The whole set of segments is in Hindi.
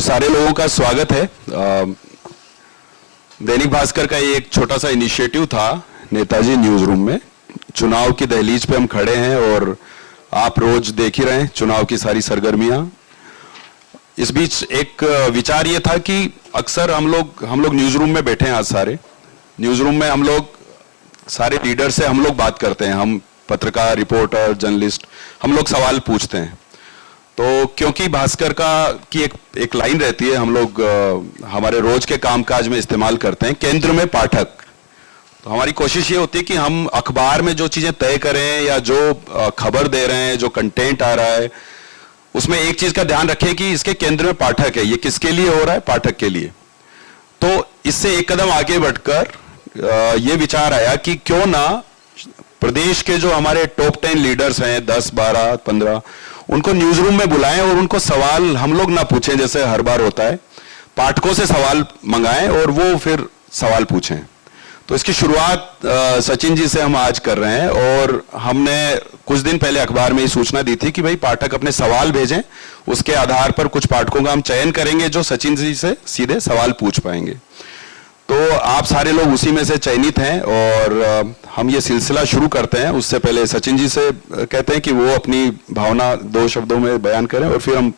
तो सारे लोगों का स्वागत है। दैनिक भास्कर का ये एक छोटा सा इनिशिएटिव था नेताजी न्यूज रूम में। चुनाव की दहलीज पे हम खड़े हैं और आप रोज देख ही रहे हैं चुनाव की सारी सरगर्मियां। इस बीच एक विचार ये था कि अक्सर हम लोग न्यूज रूम में बैठे हैं। आज सारे न्यूज रूम में हम लोग सारे लीडर से हम लोग बात करते हैं। हम पत्रकार, रिपोर्टर, जर्नलिस्ट, हम लोग सवाल पूछते हैं। तो क्योंकि भास्कर की एक लाइन रहती है, हम लोग हमारे रोज के कामकाज में इस्तेमाल करते हैं, केंद्र में पाठक। तो हमारी कोशिश ये होती है कि हम अखबार में जो चीजें तय करें या जो खबर दे रहे हैं, जो कंटेंट आ रहा है, उसमें एक चीज का ध्यान रखें कि इसके केंद्र में पाठक है। ये किसके लिए हो रहा है? पाठक के लिए। तो इससे एक कदम आगे बढ़कर ये विचार आया कि क्यों ना प्रदेश के जो हमारे टॉप 10 लीडर्स हैं, 10, 12, 15, उनको न्यूज रूम में बुलाएं और उनको सवाल हम लोग ना पूछें जैसे हर बार होता है, पाठकों से सवाल मंगाएं और वो फिर सवाल पूछें। तो इसकी शुरुआत सचिन जी से हम आज कर रहे हैं और हमने कुछ दिन पहले अखबार में ये सूचना दी थी कि भाई पाठक अपने सवाल भेजें, उसके आधार पर कुछ पाठकों का हम चयन करेंगे जो सचिन जी से सीधे सवाल पूछ पाएंगे। तो आप सारे लोग उसी में से चयनित हैं और हम ये सिलसिला शुरू करते हैं। उससे पहले सचिन जी से कहते हैं कि वो अपनी भावना 2 शब्दों में बयान करें और फिर हम।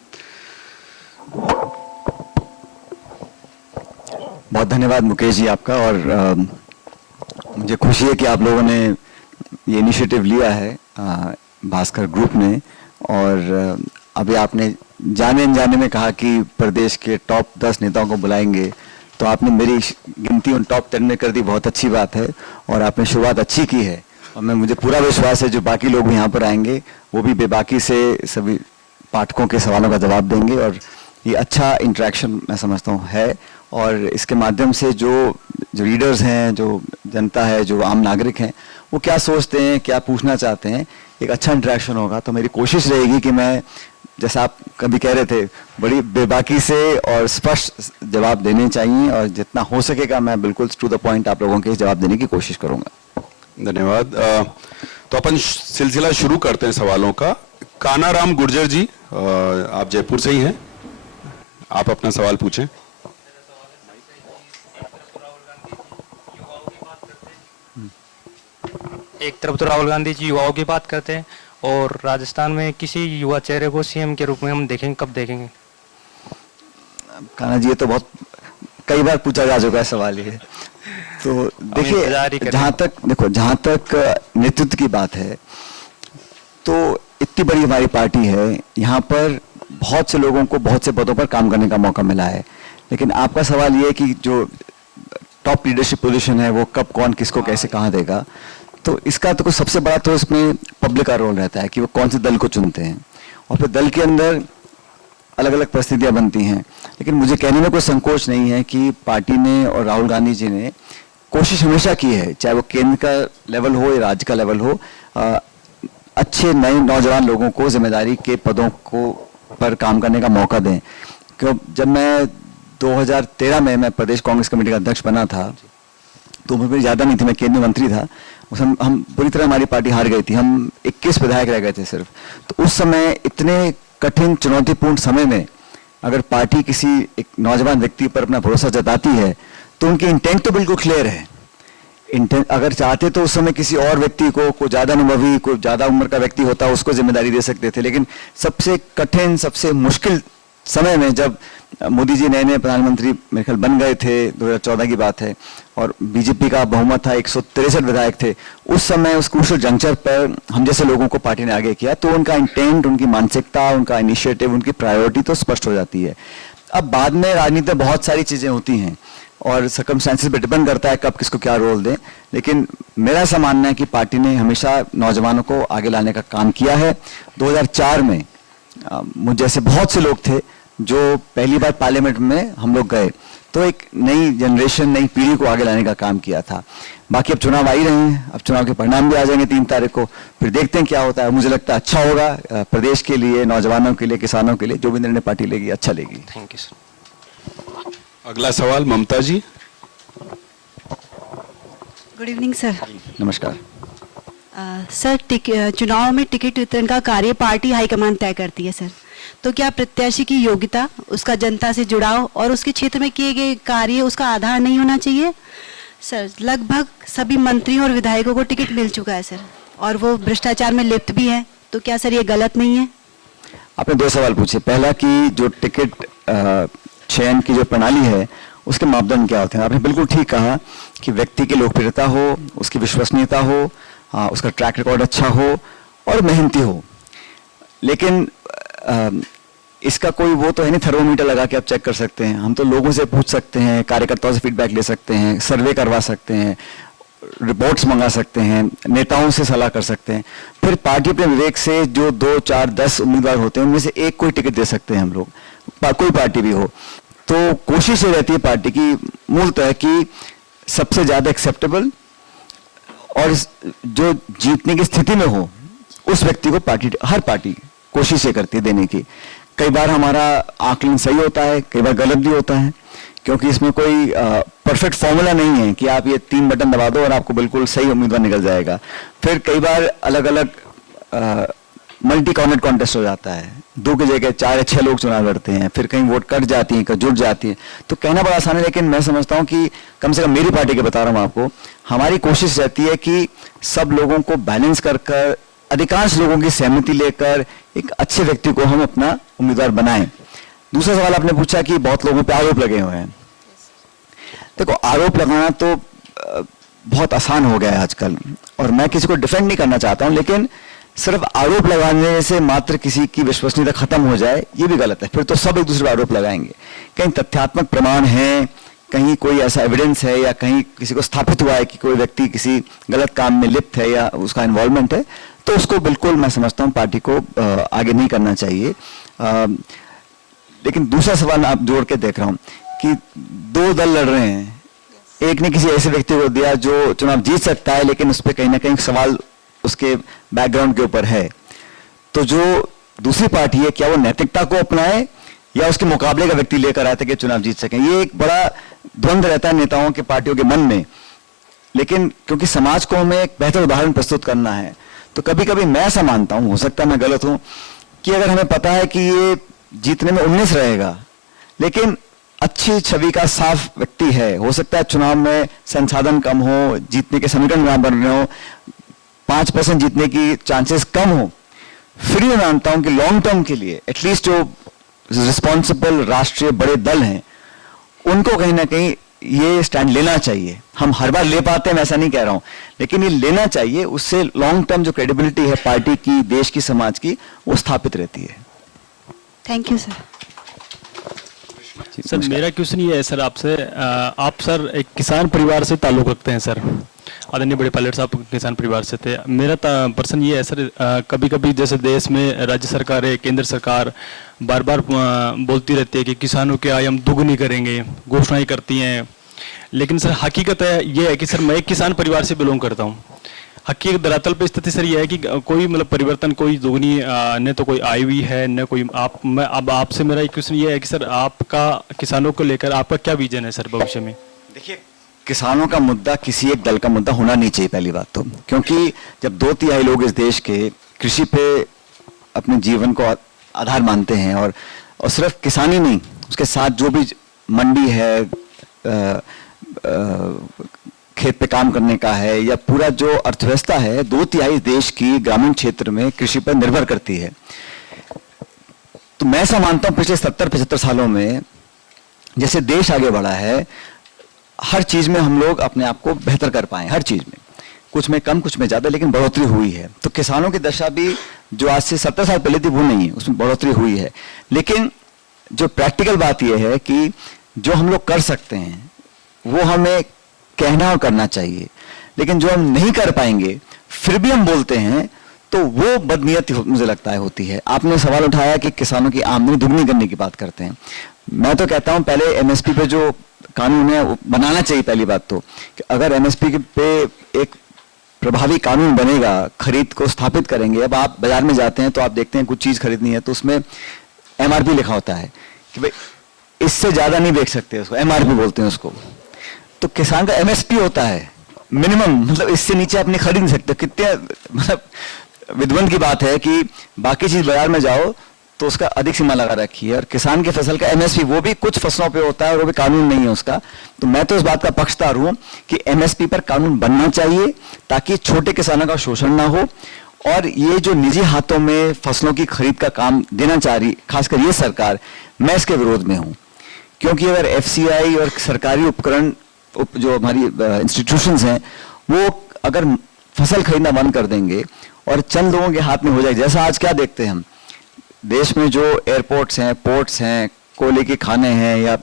बहुत धन्यवाद मुकेश जी आपका। और मुझे खुशी है कि आप लोगों ने ये इनिशिएटिव लिया है भास्कर ग्रुप ने। और अभी आपने जाने अनजाने में कहा कि प्रदेश के टॉप 10 नेताओं को बुलाएंगे, तो आपने मेरी गिनती उन टॉप 10 में कर दी। बहुत अच्छी बात है और आपने शुरुआत अच्छी की है। और मुझे पूरा विश्वास है जो बाकी लोग भी यहाँ पर आएंगे वो भी बेबाकी से सभी पाठकों के सवालों का जवाब देंगे। और ये अच्छा इंटरेक्शन मैं समझता हूँ है। और इसके माध्यम से जो लीडर्स हैं, जो जनता है, जो आम नागरिक हैं, वो क्या सोचते हैं, क्या पूछना चाहते हैं, एक अच्छा इंटरेक्शन होगा। तो मेरी कोशिश रहेगी कि मैं, जैसा आप कभी कह रहे थे, बड़ी बेबाकी से और स्पष्ट जवाब देने चाहिए और जितना हो सकेगा मैं बिल्कुल टू द पॉइंट आप लोगों के जवाब देने की कोशिश करूंगा। धन्यवाद। तो अपन सिलसिला शुरू करते हैं सवालों का। कानाराम गुर्जर जी, आप जयपुर से ही हैं, आप अपना सवाल पूछें। एक तरफ तो राहुल गांधी जी युवाओं की बात करते हैं और राजस्थान में किसी युवा चेहरे को सीएम के रूप में हम देखेंगे, कब देखेंगे? कान्हा जी, ये तो बहुत कई बार पूछा जा चुका है सवाल ये। तो देखिए, जहां तक नेतृत्व की बात है, तो इतनी बड़ी हमारी पार्टी है, यहाँ पर बहुत से लोगों को बहुत से पदों पर काम करने का मौका मिला है। लेकिन आपका सवाल ये है कि जो टॉप लीडरशिप पोजीशन है वो कब, कौन, किसको, कैसे, कहाँ देगा। तो इसका तो कुछ सबसे बड़ा तो इसमें पब्लिक का रोल रहता है कि वो कौन से दल को चुनते हैं और फिर दल के अंदर अलग अलग परिस्थितियां बनती हैं। लेकिन मुझे कहने में कोई संकोच नहीं है कि पार्टी ने और राहुल गांधी जी ने कोशिश हमेशा की है, चाहे वो केंद्र का लेवल हो या राज्य का लेवल हो, अच्छे नए नौजवान लोगों को जिम्मेदारी के पदों को पर काम करने का मौका दें। क्यों, जब मैं 2013 में मैं प्रदेश कांग्रेस कमेटी का अध्यक्ष बना था तो उम्र मेरी ज़्यादा नहीं थी, मैं केंद्रीय मंत्री था। उस हम बुरी तरह हमारी पार्टी हार गई थी, हम 21 विधायक रह गए थे सिर्फ। तो उस समय इतने कठिन चुनौतीपूर्ण समय में अगर पार्टी किसी एक नौजवान व्यक्ति पर अपना भरोसा जताती है तो उनकी इंटेंट तो बिल्कुल क्लियर है। इंटेंट अगर चाहते तो उस समय किसी और व्यक्ति को ज़्यादा अनुभवी, कोई ज़्यादा उम्र का व्यक्ति होता, उसको जिम्मेदारी दे सकते थे। लेकिन सबसे कठिन, सबसे मुश्किल समय में जब मोदी जी नए प्रधानमंत्री मेरे ख्याल बन गए थे, 2014 की बात है, और बीजेपी का बहुमत था, 163 विधायक थे, उस समय उस क्रूशियल जंक्चर पर हम जैसे लोगों को पार्टी ने आगे किया तो उनका इंटेंट, उनकी मानसिकता, उनका इनिशिएटिव, उनकी प्रायोरिटी तो स्पष्ट हो जाती है। अब बाद में राजनीति में बहुत सारी चीज़ें होती हैं और सर्कमस्टेंसेस पे डिपेंड करता है कब किसको क्या रोल दें। लेकिन मेरा ऐसा मानना है कि पार्टी ने हमेशा नौजवानों को आगे लाने का काम किया है। 2004 में मुझ जैसे बहुत से लोग थे जो पहली बार पार्लियामेंट में हम लोग गए, तो एक नई जनरेशन, नई पीढ़ी को आगे लाने का काम किया था। बाकी अब चुनाव आ ही रहे हैं, अब चुनाव के परिणाम भी आ जाएंगे 3 तारीख को, फिर देखते हैं क्या होता है। मुझे लगता है अच्छा होगा प्रदेश के लिए, नौजवानों के लिए, किसानों के लिए, जो भी निर्णय पार्टी लेगी अच्छा लेगी। Thank you sir. अगला सवाल Mamta ji. Good evening sir. नमस्कार। सर, चुनाव में टिकट वितरण का कार्य पार्टी हाईकमान तय करती है सर। तो क्या प्रत्याशी की योग्यता, उसका जनता से जुड़ाव और उसके क्षेत्र में किए गए कार्य उसका आधार नहीं होना चाहिए? सर, लगभग सभी मंत्रियों और विधायकों को टिकट मिल चुका है सर, और वो भ्रष्टाचार में लिप्त भी है, तो क्या सर ये गलत नहीं है? आपने दो सवाल पूछे। पहला कि जो टिकट चयन की जो प्रणाली है उसके मापदंड क्या होते हैं। आपने बिल्कुल ठीक कहा कि व्यक्ति की लोकप्रियता हो, उसकी विश्वसनीयता हो, उसका ट्रैक रिकॉर्ड अच्छा हो और मेहनती हो। लेकिन इसका कोई वो तो है नहीं थर्मोमीटर लगा के आप चेक कर सकते हैं। हम तो लोगों से पूछ सकते हैं, कार्यकर्ताओं से फीडबैक ले सकते हैं, सर्वे करवा सकते हैं, रिपोर्ट्स मंगा सकते हैं, नेताओं से सलाह कर सकते हैं। फिर पार्टी अपने विवेक से जो 2, 4, 10 उम्मीदवार होते हैं उनमें से एक कोई टिकट दे सकते हैं हम लोग, कोई पार्टी भी हो। तो कोशिश ये रहती है पार्टी की मूलतः कि सबसे ज्यादा एक्सेप्टेबल और जो जीतने की स्थिति में हो उस व्यक्ति को हर पार्टी कोशिश ये करती है देने की। कई बार हमारा आकलन सही होता है, कई बार गलत भी होता है, क्योंकि इसमें कोई परफेक्ट फॉर्मूला नहीं है कि आप ये 3 बटन दबा दो और आपको बिल्कुल सही उम्मीदवार निकल जाएगा। फिर कई बार अलग अलग मल्टी कॉर्नर कॉन्टेस्ट हो जाता है, 2 की जगह 4 या 6 लोग चुनाव लड़ते हैं, फिर कहीं वोट कट जाती है, कहीं जुट जाती है। तो कहना बड़ा आसान है, लेकिन मैं समझता हूँ कि कम से कम मेरी पार्टी के बता रहा हूँ आपको, हमारी कोशिश रहती है कि सब लोगों को बैलेंस कर कर, अधिकांश लोगों की सहमति लेकर एक अच्छे व्यक्ति को हम अपना उम्मीदवार बनाएं। दूसरा सवाल आपने पूछा कि बहुत लोगों पे आरोप लगे हुए हैं। देखो, आरोप लगाना तो बहुत आसान हो गया है आजकल, और मैं किसी को डिफेंड नहीं करना चाहता हूं, लेकिन सिर्फ आरोप लगाने से मात्र किसी की विश्वसनीयता खत्म हो जाए ये भी गलत है। फिर तो सब एक दूसरे पर आरोप लगाएंगे। कहीं तथ्यात्मक प्रमाण है, कहीं कोई ऐसा एविडेंस है, या कहीं किसी को स्थापित हुआ है कि कोई व्यक्ति किसी गलत काम में लिप्त है या उसका इन्वॉल्वमेंट है, तो उसको बिल्कुल मैं समझता हूं पार्टी को आगे नहीं करना चाहिए। लेकिन दूसरा सवाल आप जोड़ के देख रहा हूं कि 2 दल लड़ रहे हैं, एक ने किसी ऐसे व्यक्ति को दिया जो चुनाव जीत सकता है, लेकिन उस पर कहीं ना कहीं सवाल उसके बैकग्राउंड के ऊपर है। तो जो दूसरी पार्टी है, क्या वो नैतिकता को अपनाए या उसके मुकाबले का व्यक्ति लेकर आए कि चुनाव जीत सकें? ये एक बड़ा द्वंद्व रहता है नेताओं के, पार्टियों के मन में। लेकिन क्योंकि समाज को हमें एक बेहतर उदाहरण प्रस्तुत करना है, तो कभी कभी मैं ऐसा मानता हूं, हो सकता है मैं गलत हूं, कि अगर हमें पता है कि ये जीतने में 19 रहेगा, लेकिन अच्छी छवि का साफ व्यक्ति है, हो सकता है चुनाव में संसाधन कम हो, जीतने के समीकरण ना बन रहे हो, 5% जीतने की चांसेस कम हो, फिर मैं मानता हूं कि लॉन्ग टर्म के लिए एटलीस्ट जो रिस्पॉन्सिबल राष्ट्रीय बड़े दल हैं उनको कहीं ना कहीं ये स्टैंड लेना चाहिए। हम हर बार ले पाते हैं, मैं ऐसा नहीं कह रहा हूं, लेकिन ये लेना चाहिए। उससे लॉन्ग टर्म जो क्रेडिबिलिटी है पार्टी की, देश की, समाज की, वो स्थापित रहती है। Thank you sir. सर, मेरा क्वेश्चन ये है सर आपसे, आप सर एक किसान परिवार से ताल्लुक रखते हैं सर, आदरणीय बड़े पायलट साहब किसान परिवार से थे। मेरा प्रश्न ये है सर, कभी कभी जैसे देश में राज्य सरकारें, केंद्र सरकार बार बार बोलती रहती है कि किसानों की आय हम दुगनी करेंगे, घोषणाएं करती हैं, लेकिन सर हकीकत ये है कि सर मैं एक किसान परिवार से बिलोंग करता हूँ। हकीकत धरातल पे स्थिति सर ये है कि कोई मतलब परिवर्तन, कोई दुगनी न तो कोई आई हुई है न कोई मैं अब आपसे मेरा एक क्वेश्चन ये है कि सर आपका किसानों को लेकर आपका क्या विजन है सर भविष्य में? देखिए, किसानों का मुद्दा किसी एक दल का मुद्दा होना नहीं चाहिए पहली बात तो, क्योंकि जब 2/3 लोग इस देश के कृषि पे अपने जीवन को आधार मानते हैं, और सिर्फ किसानी नहीं, उसके साथ जो भी मंडी है, खेत पे काम करने का है, या पूरा जो अर्थव्यवस्था है 2/3 देश की ग्रामीण क्षेत्र में कृषि पर निर्भर करती है। तो मैं ऐसा मानता हूं पिछले 70-75 सालों में जैसे देश आगे बढ़ा है, हर चीज में हम लोग अपने आप को बेहतर कर पाए, हर चीज में, कुछ में कम कुछ में ज्यादा, लेकिन बढ़ोतरी हुई है। तो किसानों की दशा भी जो आज से 70 साल पहले थी वो नहीं है, उसमें बढ़ोतरी हुई है। लेकिन जो प्रैक्टिकल बात यह है कि जो हम लोग कर सकते हैं वो हमें कहना और करना चाहिए, लेकिन जो हम नहीं कर पाएंगे फिर भी हम बोलते हैं, तो वो बदनीयती मुझे लगता है होती है। आपने सवाल उठाया कि किसानों की आमदनी दुगनी करने की बात करते हैं। मैं तो कहता हूं पहले एमएसपी पे जो कानून है वो बनाना चाहिए। पहली बात तो कि अगर एमएसपी पे एक प्रभावी कानून बनेगा, खरीद को स्थापित करेंगे। अब आप बाजार में जाते हैं तो आप देखते हैं कुछ चीज खरीदनी है तो उसमें एमआरपी लिखा होता है कि भाई इससे ज्यादा नहीं बेच सकते, उसको एमआरपी बोलते हैं उसको। तो किसान का एमएसपी होता है मिनिमम, मतलब इससे नीचे आप नहीं खरीद नहीं सकते। कितने मतलब विद्वंत की बात है कि बाकी चीज बाजार में जाओ तो उसका अधिक सीमा लगा रखी है, और किसान की फसल का एमएसपी वो भी कुछ फसलों पे होता है और वो भी कानून नहीं है उसका। तो मैं तो इस बात का पक्षधर हूं कि एमएसपी पर कानून बनना चाहिए ताकि छोटे किसानों का शोषण ना हो। और ये जो निजी हाथों में फसलों की खरीद का काम देना चाह रही खासकर ये सरकार, मैं इसके विरोध में हूं। क्योंकि अगर एफसीआई और सरकारी उपकरण जो हमारी इंस्टीट्यूशंस हैं वो अगर फसल खरीदना बंद कर देंगे और चंद लोगों के हाथ में हो जाए, जैसा आज क्या देखते हैं हम देश में जो एयरपोर्ट्स हैं, पोर्ट्स हैं, कोयले के खाने हैं या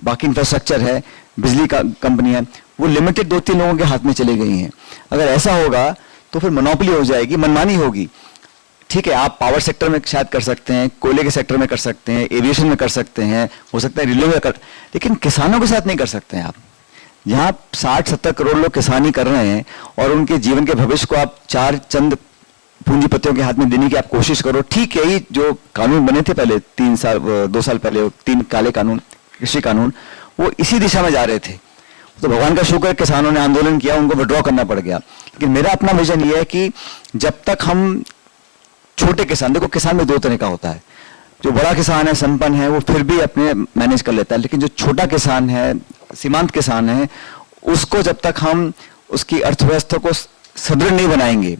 बाकी इंफ्रास्ट्रक्चर है, बिजली का कंपनी है, वो लिमिटेड 2-3 लोगों के हाथ में चली गई हैं। अगर ऐसा होगा तो फिर मोनोपोली हो जाएगी, मनमानी होगी। ठीक है, आप पावर सेक्टर में शायद कर सकते हैं, कोयले के सेक्टर में कर सकते हैं, एविएशन में कर सकते हैं, हो सकता है रेलवे में कर, लेकिन किसानों के साथ नहीं कर सकते हैं आप। जहां 60-70 करोड़ लोग किसानी कर रहे हैं और उनके जीवन के भविष्य को आप 4 चंद पूंजीपतियों के हाथ में देने की आप कोशिश करो। ठीक है, ये जो कानून बने थे पहले 2 साल पहले 3 काले कानून, कृषि कानून, वो इसी दिशा में जा रहे थे। तो भगवान का शुक्र है किसानों ने आंदोलन किया, उनको विड्रॉ करना पड़ गया। लेकिन मेरा अपना विजन ये है कि जब तक हम छोटे किसान, देखो किसान में 2 तरह का होता है, जो बड़ा किसान है, संपन्न है, वो फिर भी अपने मैनेज कर लेता है, लेकिन जो छोटा किसान है, सीमांत किसान है, उसको जब तक हम उसकी अर्थव्यवस्था को सुदृढ़ नहीं बनाएंगे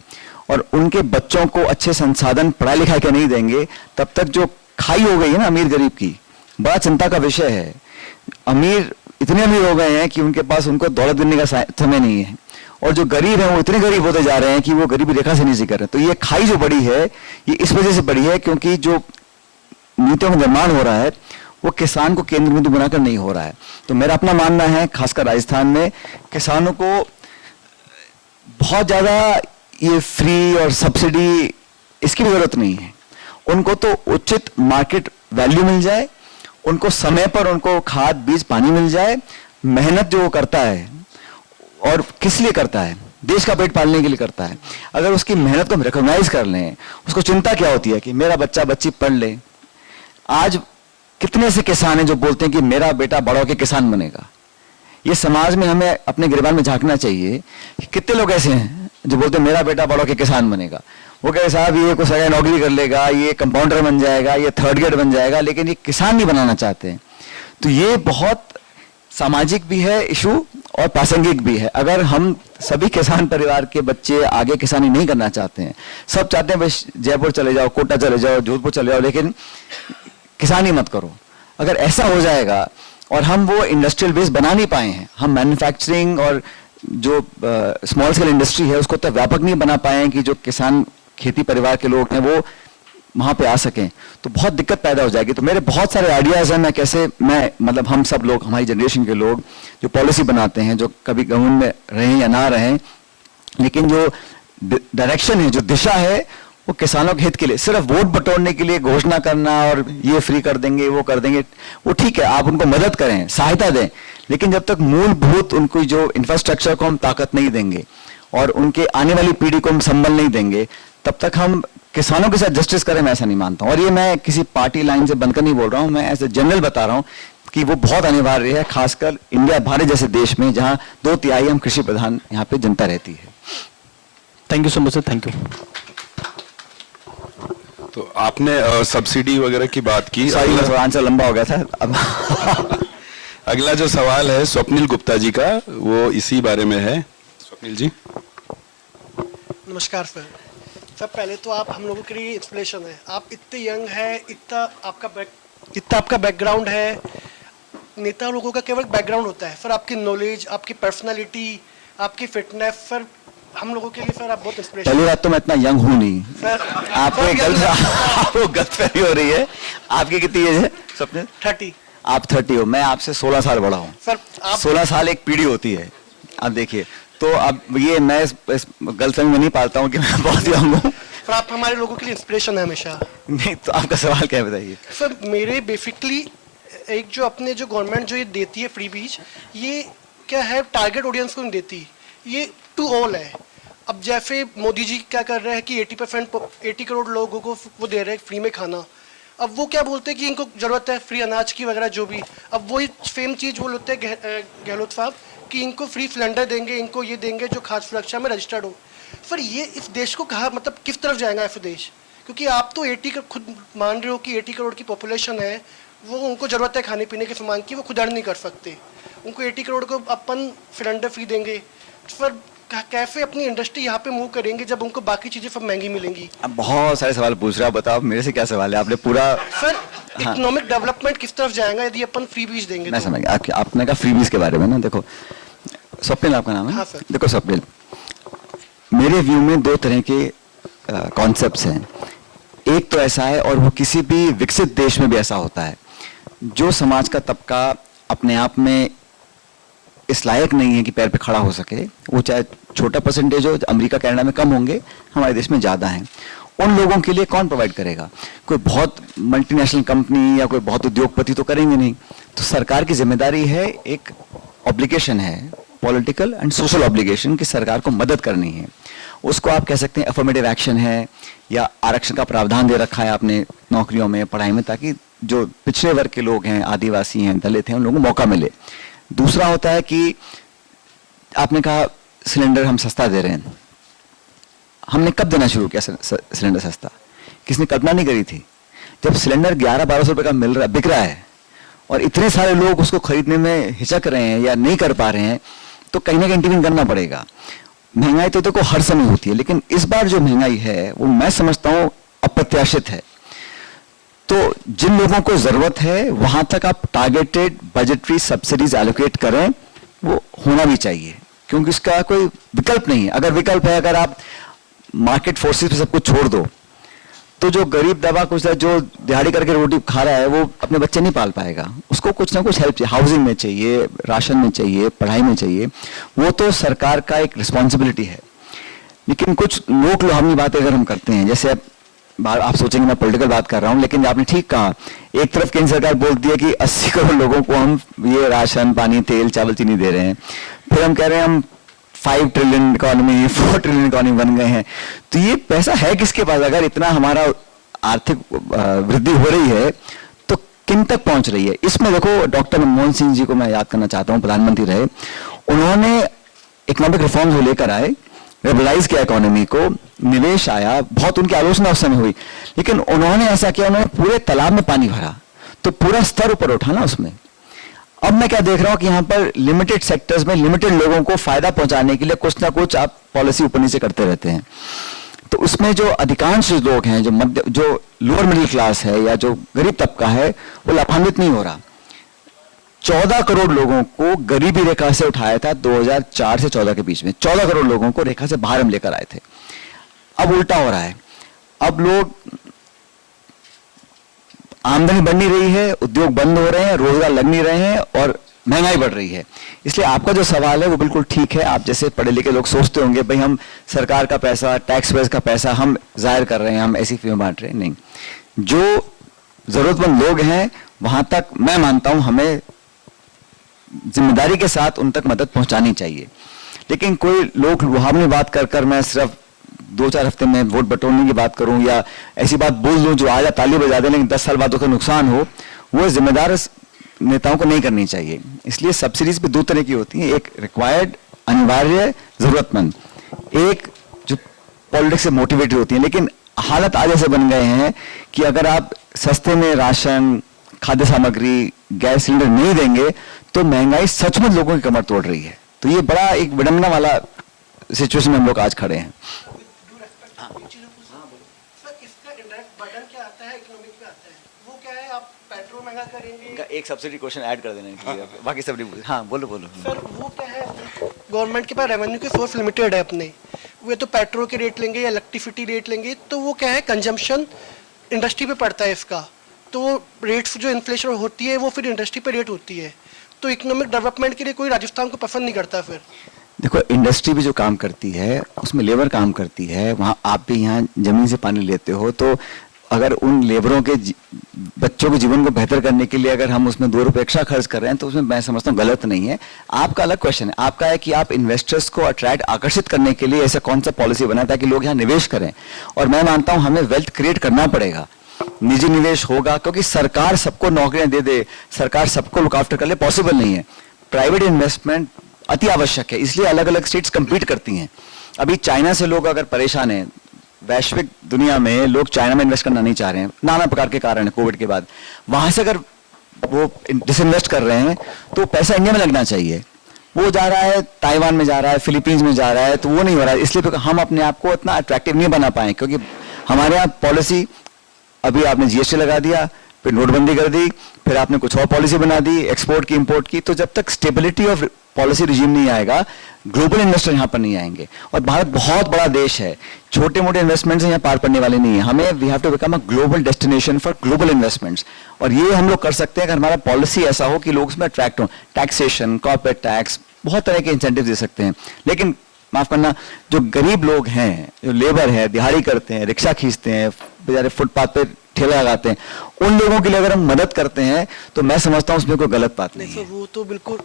और उनके बच्चों को अच्छे संसाधन पढ़ाई लिखाई के नहीं देंगे, तब तक जो खाई हो गई है ना अमीर गरीब की, बड़ा चिंता का विषय है। अमीर इतने अमीर हो गए हैं कि उनके पास उनको दौलत देने का समय नहीं है, और जो गरीब हैं वो इतने गरीब होते जा रहे हैं कि वो गरीबी रेखा से नीचे कर रहे हैं। तो ये खाई जो बड़ी है, ये इस वजह से बड़ी है क्योंकि जो नीतियों का निर्माण हो रहा है वो किसान को केंद्र बिंदु बनाकर नहीं हो रहा है। तो मेरा अपना मानना है, खासकर राजस्थान में किसानों को बहुत ज्यादा ये फ्री और सब्सिडी इसकी भी जरूरत नहीं है। उनको तो उचित मार्केट वैल्यू मिल जाए, उनको समय पर उनको खाद बीज पानी मिल जाए, मेहनत जो वो करता है और किस लिए करता है, देश का पेट पालने के लिए करता है, अगर उसकी मेहनत को हम रिकॉग्नाइज कर लें, उसको चिंता क्या होती है कि मेरा बच्चा बच्ची पढ़ ले। आज कितने से किसान हैं जो बोलते हैं कि मेरा बेटा बड़ा होकर किसान बनेगा। ये समाज में हमें अपने गिरबान में झांकना चाहिए कि कितने लोग ऐसे हैं जो बोलते हैं मेरा बेटा बड़ा होकर किसान बनेगा। वो कहे साहब ये कोई सरकारी नौकरी कर लेगा, ये कंपाउंडर बन जाएगा, ये थर्ड ग्रेड बन जाएगा, लेकिन ये किसान नहीं बनाना चाहते हैं। तो ये बहुत सामाजिक भी है इशू और प्रासंगिक भी है। अगर हम सभी किसान परिवार के बच्चे आगे किसानी नहीं करना चाहते हैं, सब चाहते हैं बस जयपुर चले जाओ, कोटा चले जाओ, जोधपुर चले जाओ, लेकिन किसानी मत करो। अगर ऐसा हो जाएगा और हम वो इंडस्ट्रियल बेस बना नहीं पाए हैं, हम मैन्युफैक्चरिंग और जो स्मॉल स्केल इंडस्ट्री है उसको तो व्यापक नहीं बना पाए हैं कि जो किसान खेती परिवार के लोग हैं वो वहां पे आ सकें, तो बहुत दिक्कत पैदा हो जाएगी। तो मेरे बहुत सारे आइडियाज हैं, मैं मतलब हम सब लोग, हमारी जनरेशन के लोग जो पॉलिसी बनाते हैं, जो कभी गवर्नमेंट में रहें या ना रहें, लेकिन जो डायरेक्शन है, जो दिशा है, वो किसानों के हित के लिए, सिर्फ वोट बटोरने के लिए घोषणा करना और ये फ्री कर देंगे, वो कर देंगे, वो ठीक है, आप उनको मदद करें, सहायता दें, लेकिन जब तक मूलभूत उनको जो इंफ्रास्ट्रक्चर को हम ताकत नहीं देंगे और उनके आने वाली पीढ़ी को हम संबल नहीं देंगे, तब तक हम किसानों के साथ जस्टिस करें, मैं ऐसा नहीं मानता हूं। और ये मैं किसी पार्टी लाइन से बनकर नहीं बोल रहा हूं, मैं एज ए जनरल बता रहा हूं कि वो बहुत अनिवार्य है, खासकर इंडिया, भारत जैसे देश में जहां 2/3 हम कृषि प्रधान यहाँ पे जनता रहती है। Thank you so much sir, thank you. तो आपने सब्सिडी वगैरह की बात की, आंसर लंबा हो गया था अब अगला जो सवाल है स्वप्निल गुप्ता जी का, वो इसी बारे में है। स्वप्निल जी। नमस्कार सर। सर पहले तो आप हम लोगों के लिए इंस्पिरेशन है। आप इतने यंग है, इतना आपका बैकग्राउंड है। नेता लोगों का केवल बैकग्राउंड होता है, सर आपकी नॉलेज, आपकी पर्सनालिटी, आपकी फिटनेस, सर हम लोगों के लिए सर आप बहुत इंस्पिरेशन। पहली बात तो मैं इतना यंग हूँ नहीं सर। आपको गलतफहमी हो रही है। आपकी कितनी एज है स्वप्निल? 30। आप 30 हो, मैं आपसे 16 साल बड़ा हूँ सर। आप 16 साल एक पीढ़ी होती है। आप देखिए, तो अब ये मैं इस गलतफहमी में नहीं पाता हूँ कि मैं बहुत यंग हूँ। सर आप हमारे लोगों के लिए इंस्पिरेशन है हमेशा। नहीं, तो आपका सवाल क्या है बताइए। सर मेरे बेसिकली एक जो अपने जो गवर्नमेंट जो ये देती है फ्री बीज, ये क्या है, टारगेट ऑडियंस को नहीं देती, ये टू ऑल है। अब जैसे मोदी जी क्या कर रहे हैं कि 80 करोड़ लोगों को वो दे रहे हैं फ्री में खाना। अब वो क्या बोलते हैं कि इनको जरूरत है फ्री अनाज की वगैरह जो भी। अब वही सेम चीज़ वो बोलते हैं गहलोत साहब कि इनको फ्री सिलेंडर देंगे, इनको ये देंगे जो खाद्य सुरक्षा में रजिस्टर्ड हो। फिर ये इस देश को कहा, मतलब किस तरफ जाएगा ऐसा देश? क्योंकि आप तो 80 खुद मान रहे हो कि 80 करोड़ की पॉपुलेशन है, वो उनको ज़रूरत है खाने पीने के सामान की, वो खुद अर्न नहीं कर सकते। उनको 80 करोड़ को अपन सिलेंडर फ्री देंगे, फिर कैसे अपनी इंडस्ट्री यहाँ पे मूव करेंगे जब उनको बाकी चीज़ें सब महंगी मिलेंगी। अब बहुत सारे सवाल पूछ रहे हो, बताओ मेरे से क्या सवाल है? आपने पूरा सर इकोनॉमिक डेवलपमेंट किस तरफ जाएगा यदि अपन फ्री बीज देंगे? मैं तो समझ गया। आपने कहा फ्रीबीज के बारे में ना, देखो स्वप्निल आपका नाम है? हाँ, सर। देखो स्वप्निल, मेरे व्यू में दो तरह के कॉन्सेप्ट्स हैं। एक तो ऐसा है, और वो किसी भी विकसित देश में भी ऐसा होता है, जो समाज का तबका अपने आप में इस लायक नहीं है कि पैर पे खड़ा हो सके, वो चाहे छोटा परसेंटेज हो, अमेरिका कनाडा में कम होंगे, हमारे देश में ज़्यादा हैं, उन लोगों के लिए कौन प्रोवाइड करेगा? कोई बहुत मल्टीनेशनल कंपनी या कोई बहुत उद्योगपति तो करेंगे नहीं। तो सरकार की जिम्मेदारी है, एक ऑब्लिगेशन है, पॉलिटिकल एंड सोशल ऑब्लिगेशन, कि सरकार को मदद करनी है। उसको आप कह सकते हैं अफर्मेटिव एक्शन है, या आरक्षण का प्रावधान दे रखा है आपने नौकरियों में, पढ़ाई में, ताकि जो पिछड़े वर्ग के लोग हैं, आदिवासी हैं, दलित हैं, उन लोगों को मौका मिले। दूसरा होता है कि आपने कहा सिलेंडर हम सस्ता दे रहे हैं। हमने कब देना शुरू किया सिलेंडर सस्ता? किसने कल्पना नहीं करी थी? जब सिलेंडर 11-1200 रुपए का बिक रहा है और इतने सारे लोग उसको खरीदने में हिचक रहे हैं या नहीं कर पा रहे हैं, तो कहीं ना कहीं इंटरवीन करना पड़ेगा। महंगाई तो देखो हर समय होती है, लेकिन इस बार जो महंगाई है वो मैं समझता हूं अप्रत्याशित है। तो जिन लोगों को जरूरत है वहां तक आप टारगेटेड बजटरी सब्सिडीज एलोकेट करें, वो होना भी चाहिए, क्योंकि इसका कोई विकल्प नहीं है। अगर विकल्प है, अगर आप मार्केट फोर्सेस पे सब कुछ छोड़ दो, तो जो गरीब दबा कुछ जो दिहाड़ी करके रोटी खा रहा है, वो अपने बच्चे नहीं पाल पाएगा। उसको कुछ ना कुछ हेल्प चाहिए, हाउसिंग में चाहिए, राशन में चाहिए, पढ़ाई में चाहिए। वो तो सरकार का एक रिस्पॉन्सिबिलिटी है। लेकिन कुछ लोक लुभावनी बातें अगर हम करते हैं, जैसे आप सोचेंगे मैं पॉलिटिकल बात कर रहा हूं, लेकिन आपने ठीक कहा, एक तरफ केंद्र सरकार बोलती है कि 80 करोड़ लोगों को हम ये राशन, पानी, तेल, चावल, चीनी दे रहे हैं, फिर हम कह रहे हैं हम 5 ट्रिलियन इकोनॉमी, 4 ट्रिलियन इकोनॉमी बन गए हैं। तो ये पैसा है किसके पास? अगर इतना हमारा आर्थिक वृद्धि हो रही है, तो किन तक पहुंच रही है? इसमें देखो, डॉक्टर मनमोहन सिंह जी को मैं याद करना चाहता हूं, प्रधानमंत्री रहे, उन्होंने इकोनॉमिक रिफॉर्म्स को लेकर आए, रेगुलाइज किया इकोनॉमी को, निवेश आया, बहुत उनकी आलोचना उस समय हुई, लेकिन उन्होंने ऐसा किया, उन्होंने पूरे तालाब में पानी भरा, तो पूरा स्तर ऊपर उठा ना उसमें। अब मैं क्या देख रहा हूं कि यहाँ पर लिमिटेड सेक्टर्स में लिमिटेड लोगों को फायदा पहुंचाने के लिए कुछ ना कुछ आप पॉलिसी ऊपर नीचे करते रहते हैं। तो उसमें जो अधिकांश लोग हैं, जो लोअर मिडिल क्लास है या जो गरीब तबका है, वो लाभान्वित नहीं हो रहा। 14 करोड़ लोगों को गरीबी रेखा से उठाया था 2004 से 14 के बीच में। 14 करोड़ लोगों को रेखा से बाहर हम लेकर आए थे। अब उल्टा हो रहा है। अब लोग, आमदनी बढ़ नहीं रही है, उद्योग बंद हो रहे हैं, रोजगार लग नहीं रहे हैं, और महंगाई बढ़ रही है। इसलिए आपका जो सवाल है वो बिल्कुल ठीक है। आप जैसे पढ़े लिखे लोग सोचते होंगे, भाई हम सरकार का पैसा, टैक्स पेयर्स का पैसा हम जाहिर कर रहे हैं, हम ऐसी फीमें बांट रहे हैं। नहीं, जो जरूरतमंद लोग हैं वहां तक मैं मानता हूं हमें जिम्मेदारी के साथ उन तक मदद पहुंचानी चाहिए। लेकिन कोई लोग लुभावनी बात कर मैं सिर्फ 2-4 हफ्ते में वोट बटोरने की बात करूं या ऐसी बात बोल दूं जो आज ताली बजा दें लेकिन 10 साल बाद उसका नुकसान हो, वो जिम्मेदार नेताओं को नहीं करनी चाहिए। इसलिए सब्सिडीज भी 2 तरह की होती हैं, एक रिक्वायर्ड, अनिवार्य, जरूरतमंद, एक जो पॉलिटिक्स से मोटिवेटेड होती है। लेकिन हालत आज ऐसे बन गए हैं कि अगर आप सस्ते में राशन, खाद्य सामग्री, गैस सिलेंडर नहीं देंगे तो महंगाई सचमुच लोगों की कमर तोड़ रही है। तो ये बड़ा एक विडंबना वाला सिचुएशन में हम लोग आज खड़े हैं। एक सब्सिडी क्वेश्चन ऐड कर देना चाहिए, बाकी सब हाँ बोलो। सर वो क्या है, गवर्नमेंट के पास रेवेन्यू की सोर्स लिमिटेड है अपने, वो तो पेट्रोल के रेट लेंगे या इलेक्ट्रिसिटी रेट लेंगे, तो वो क्या है कंजम्पशन इंडस्ट्री पे पड़ता है इसका, तो वो रेट्स जो इन्फ्लेशन होती है वो फिर इंडस्ट्री पे रेट होती है। तो इकोनॉमिक डेवलपमेंट के लिए कोई राजस्थान को पसंद नहीं करता। फिर देखो, इंडस्ट्री भी जो काम करती है उसमें लेबर काम करती है, वहाँ आप भी यहाँ जमीन से पानी लेते हो, तो अगर उन लेबरों के बच्चों के जीवन को बेहतर करने के लिए अगर हम उसमें 2 रुपए एक्स्ट्रा खर्च कर रहे हैं तो उसमें मैं समझता हूँ गलत नहीं है। आपका अलग क्वेश्चन है, आपका है कि आप इन्वेस्टर्स को अट्रैक्ट, आकर्षित करने के लिए ऐसा कौन सा पॉलिसी बनाए ताकि लोग यहाँ निवेश करें। और मैं मानता हूँ हमें वेल्थ क्रिएट करना पड़ेगा, निजी निवेश होगा, क्योंकि सरकार सबको नौकरियां दे दे, सरकार सबको लुक आफ्टर कर ले, पॉसिबल नहीं है। प्राइवेट इन्वेस्टमेंट अति आवश्यक है, इसलिए अलग अलग स्टेट्स कम्पीट करती हैं। अभी चाइना से लोग अगर परेशान हैं, वैश्विक दुनिया में लोग चाइना में इन्वेस्ट करना नहीं चाह रहे हैं, नाना प्रकार के कारण है कोविड के बाद। वहां से अगर वो डिसइन्वेस्ट कर रहे हैं तो पैसा इंडिया में लगना चाहिए। वो जा रहा है ताइवान में, जा रहा है फिलीपींस में जा रहा है, तो वो नहीं हो रहा है। इसलिए हम अपने आप को इतना अट्रैक्टिव नहीं बना पाए, क्योंकि हमारे यहाँ पॉलिसी, अभी आपने जीएसटी लगा दिया, फिर नोटबंदी कर दी, फिर आपने कुछ और पॉलिसी बना दी एक्सपोर्ट की इंपोर्ट की। तो जब तक स्टेबिलिटी ऑफ पॉलिसी रिजीम नहीं आएगा, ग्लोबल इन्वेस्टर यहाँ पर नहीं आएंगे। और भारत बहुत बड़ा देश है, छोटे मोटे इन्वेस्टमेंट्स यहाँ पार पड़ने वाले नहीं है। हमें we have to become a global destination for global investments, और ये हम लोग कर सकते हैं अगर हमारा पॉलिसी ऐसा हो कि लोग उसमें अट्रैक्ट हो। टैक्सेशन, कॉर्पोरेट टैक्स, बहुत तरह के इंसेंटिव दे सकते हैं। लेकिन माफ करना, जो गरीब लोग हैं, जो लेबर है, दिहाड़ी करते हैं, रिक्शा खींचते हैं, बेचारे फुटपाथ पे ठेला लगाते हैं, उन लोगों के लिए अगर हम मदद करते हैं तो मैं समझता हूं उसमें कोई गलत बात नहीं है। वो तो बिल्कुल,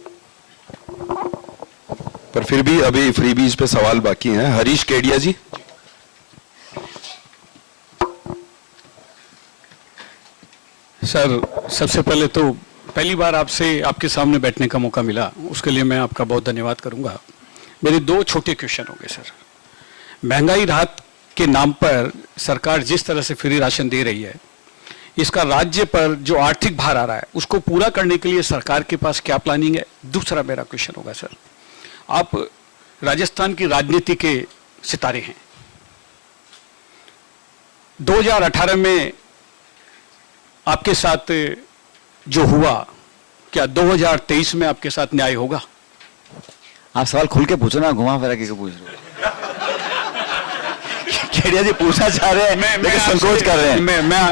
पर फिर भी अभी फ्री बीज पे सवाल बाकी हैं। हरीश केडिया जी। सर, सबसे पहले तो पहली बार आपसे आपके सामने बैठने का मौका मिला, उसके लिए मैं आपका बहुत धन्यवाद करूंगा। मेरे दो छोटे क्वेश्चन होंगे सर। महंगाई राहत के नाम पर सरकार जिस तरह से फ्री राशन दे रही है, इसका राज्य पर जो आर्थिक भार आ रहा है उसको पूरा करने के लिए सरकार के पास क्या प्लानिंग है? दूसरा मेरा क्वेश्चन होगा सर, आप राजस्थान की राजनीति के सितारे हैं। 2018 में आपके साथ जो हुआ, क्या 2023 में आपके साथ न्याय होगा? आप सवाल खुल के पूछो ना, घुमा फिरा के पूछ रहे हो। केडिया जी पूछना चाह रहे हैं लेकिन संकोच कर रहे हैं।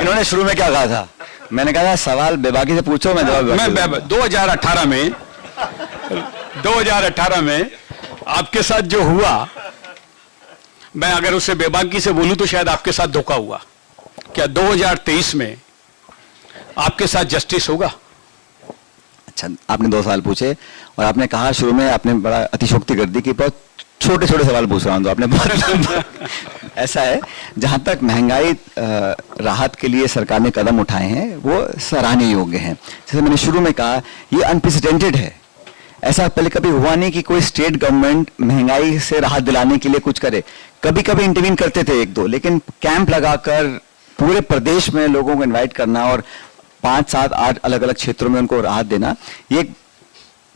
इन्होंने शुरू में क्या कहा था? मैंने कहा था सवाल बेबाकी से पूछो, मैं जवाब। 2018 में आपके साथ जो हुआ, मैं अगर उसे बेबाकी से बोलूं तो शायद आपके साथ धोखा हुआ। क्या 2023 में आपके साथ जस्टिस होगा? अच्छा, आपने दो सवाल पूछे और आपने कहा शुरू में, आपने बड़ा अतिशोक्ति कर दी कि बहुत छोटे छोटे सवाल पूछ रहा हूं, तो आपने बहुत ऐसा है, जहां तक महंगाई राहत के लिए सरकार ने कदम उठाए हैं वो सराहनीय योग्य हैं। जैसे मैंने शुरू में कहा, ये अनप्रेसिडेंटेड है। ऐसा पहले कभी हुआ नहीं कि कोई स्टेट गवर्नमेंट महंगाई से राहत दिलाने के लिए कुछ करे। कभी कभी इंटरवीन करते थे एक दो, लेकिन कैंप लगाकर पूरे प्रदेश में लोगों को इन्वाइट करना और 5, 7, 8 अलग अलग क्षेत्रों में उनको राहत देना, ये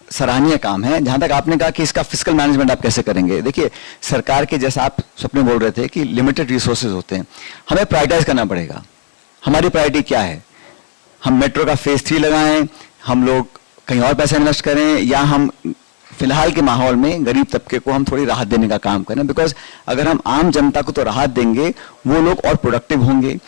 सराहनीय काम है। जहां तक आपने कहा कि इसका फिस्कल मैनेजमेंट आप कैसे करेंगे, देखिए सरकार के, जैसा आप सपने बोल रहे थे कि लिमिटेड रिसोर्सेज होते हैं, हमें प्रायोरिटाइज करना पड़ेगा। हमारी प्रायोरिटी क्या है? हम मेट्रो का फेज 3 लगाएं, हम लोग कहीं और पैसा इन्वेस्ट करें, या हम फिलहाल के माहौल में गरीब तबके को हम थोड़ी राहत देने का काम करें? बिकॉज अगर हम आम जनता को तो राहत देंगे, वो लोग और प्रोडक्टिव होंगे,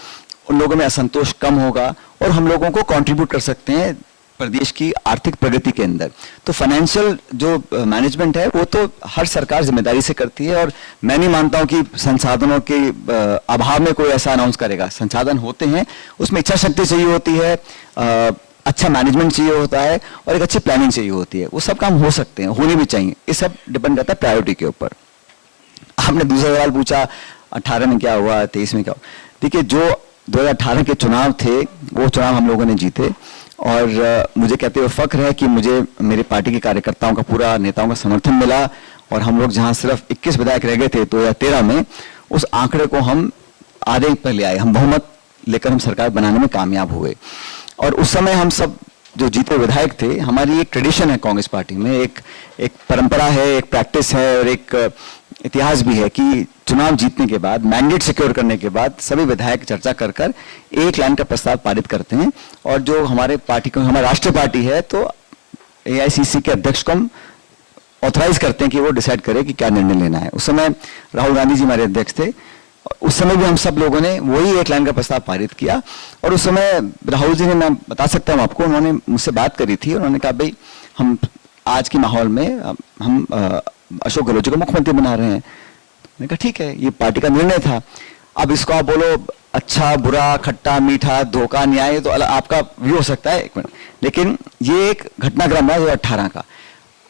उन लोगों में असंतोष कम होगा और हम लोगों को कंट्रीब्यूट कर सकते हैं प्रदेश की आर्थिक प्रगति के अंदर। तो फाइनेंशियल जो मैनेजमेंट है वो तो हर सरकार जिम्मेदारी से करती है, और मैं नहीं मानता हूं कि संसाधनों के अभाव में कोई ऐसा अनाउंस करेगा। संसाधन होते हैं, उसमें इच्छा शक्ति चाहिए होती है, अच्छा मैनेजमेंट चाहिए होता है और एक अच्छी प्लानिंग चाहिए होती है। वो सब काम हो सकते हैं, होने भी चाहिए। ये सब डिपेंड करता है प्रायोरिटी के ऊपर। आपने दूसरा सवाल पूछा 18 में क्या हुआ, 23 में क्या हुआ। देखिए, जो 2018 के चुनाव थे वो चुनाव हम लोगों ने जीते, और मुझे कहते हुए फख्र है कि मुझे मेरी पार्टी के कार्यकर्ताओं का, पूरा नेताओं का समर्थन मिला, और हम लोग जहां सिर्फ 21 विधायक रह गए थे 2013 में, उस आंकड़े को हम आधे पर ले आए। हम बहुमत लेकर हम सरकार बनाने में कामयाब हुए। और उस समय हम सब जो जीते विधायक थे, हमारी एक ट्रेडिशन है कांग्रेस पार्टी में, एक परंपरा है, एक प्रैक्टिस है और एक इतिहास भी है कि चुनाव जीतने के बाद, मैंडेट सिक्योर करने के बाद सभी विधायक चर्चा कर कर एक लाइन का प्रस्ताव पारित करते हैं। और जो हमारे पार्टी को, हमारी राष्ट्रीय पार्टी है, तो एआईसीसी के अध्यक्ष को हम ऑथराइज करते हैं कि वो डिसाइड करे कि क्या निर्णय लेना है। उस समय राहुल गांधी जी हमारे अध्यक्ष थे, उस समय भी हम सब लोगों ने वही एक लाइन का प्रस्ताव पारित किया। और उस समय राहुल जी ने, मैं बता सकता हूं आपको, उन्होंने मुझसे बात करी थी, उन्होंने कहा भाई हम आज के माहौल में हम अशोक गहलोत जी को मुख्यमंत्री बना रहे हैं। मैंने कहा ठीक है, ये पार्टी का निर्णय था। अब इसको आप बोलो अच्छा, बुरा, खट्टा, मीठा, धोखा, न्याय, तो आपका व्यू हो सकता है, 1 मिनट, लेकिन ये एक घटनाक्रम है 2018 का।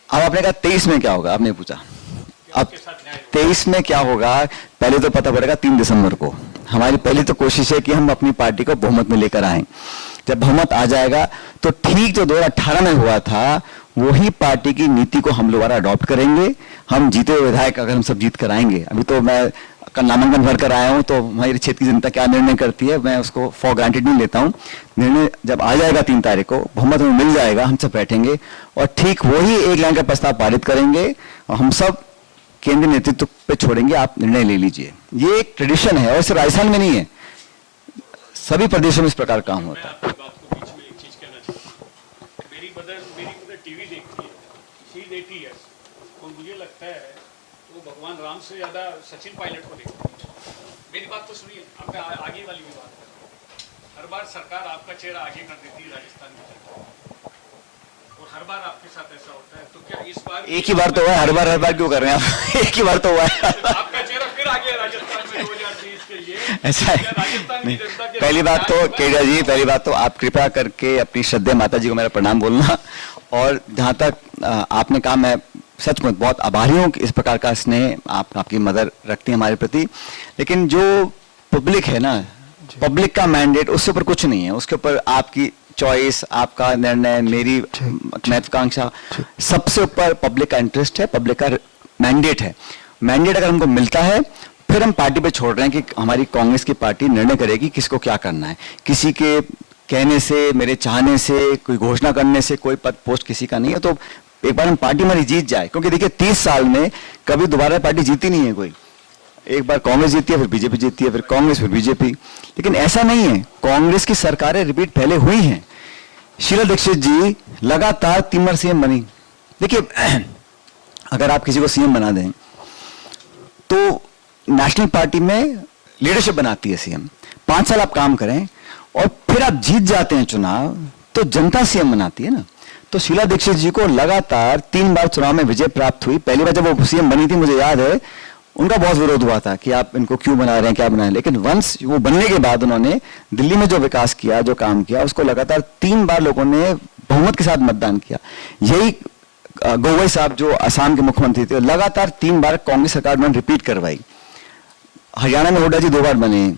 अब आपने कहा 23 में क्या होगा, आपने पूछा। अब 23 में क्या होगा, पहले तो पता पड़ेगा 3 दिसंबर को। हमारी पहली तो कोशिश है कि हम अपनी पार्टी को बहुमत में लेकर आए। जब बहुमत आ जाएगा तो ठीक जो 2018 में हुआ था वही पार्टी की नीति को हम दोबारा अडॉप्ट करेंगे। हम जीते हुए विधायक अगर हम सब जीत कर आएंगे, अभी तो मैं का नामांकन भर कर आया हूं, तो हमारे क्षेत्र की जनता क्या निर्णय करती है मैं उसको फॉर ग्रांटेड नहीं लेता हूं। निर्णय जब आ जाएगा 3 तारीख को, बहुमत हमें मिल जाएगा, हम सब बैठेंगे और ठीक वही एक लाइन का प्रस्ताव पारित करेंगे और हम सब केंद्रीय नेतृत्व पे छोड़ेंगे, आप निर्णय ले लीजिए। ये एक ट्रेडिशन है और सिर्फ राजस्थान में नहीं है, सभी प्रदेशों में इस प्रकार काम होता है। मेरी मदर टीवी देखती है, शी इज 80 इयर्स, और मुझे लगता है वो भगवान राम से ज्यादा सचिन पायलट को देखती है। मेरी बात तो सुनिए, आपका आगे वाली भी बात है। हर बार सरकार आपका चेहरा आगे कर देती है राजस्थान में, और हर बार आपके साथ ऐसा होता है, तो क्या इस बार एक ही बार तो हुआ है, हर बार क्यों कर रहे हैं आप? एक ही बार तो हुआ है। आपका चेहरा फिर आगे है राजस्थान में 2023 के लिए? ऐसा है राजस्थान की नहीं। जनता के पहली बात तो केडिया जी, पहली बात तो आप कृपया करके अपनी श्रद्धेय माता जी को मेरा प्रणाम बोलना, और जहां तक आपने कहा, मैं सचमुच बहुत आभारी हूं कि इस प्रकार का स्नेह आपकी मदर रखती है हमारे प्रति। लेकिन जो पब्लिक है ना, पब्लिक का मैंडेट, उसके ऊपर कुछ नहीं है, उसके ऊपर आपकी चॉइस, आपका निर्णय, मेरी महत्वाकांक्षा, सबसे ऊपर पब्लिक का इंटरेस्ट है, पब्लिक का मैंडेट है। मैंडेट अगर हमको मिलता है, फिर हम पार्टी पे छोड़ रहे हैं कि हमारी कांग्रेस की पार्टी निर्णय करेगी किसको क्या करना है। किसी के कहने से, मेरे चाहने से, कोई घोषणा करने से कोई पद पोस्ट किसी का नहीं है। तो एक बार हम पार्टी हमारी जीत जाए, क्योंकि देखिए 30 साल में कभी दोबारा पार्टी जीती नहीं है कोई। एक बार कांग्रेस जीती है, फिर बीजेपी जीती है, फिर कांग्रेस, फिर बीजेपी। लेकिन ऐसा नहीं है, कांग्रेस की सरकारें रिपीट पहले हुई हैं। शीला दीक्षित जी लगातार 3 बार सीएम बनी। देखिए अगर आप किसी को सीएम बना दें तो नेशनल पार्टी में लीडरशिप बनाती है सीएम, 5 साल आप काम करें और फिर आप जीत जाते हैं चुनाव, तो जनता सीएम बनाती है ना। तो शीला दीक्षित जी को लगातार 3 बार चुनाव में विजय प्राप्त हुई। पहली बार जब वो सीएम बनी थी, मुझे याद है, उनका बहुत विरोध हुआ था कि आप इनको क्यों बना रहे हैं, क्या बना रहे हैं। लेकिन वंस वो बनने के बाद उन्होंने दिल्ली में जो विकास किया, जो काम किया, उसको लगातार 3 बार लोगों ने बहुमत के साथ मतदान किया। यही गोगोई साहब जो असम के मुख्यमंत्री थे, लगातार 3 बार कांग्रेस सरकार ने रिपीट करवाई। हरियाणा में हुड्डा जी 2 बार बने,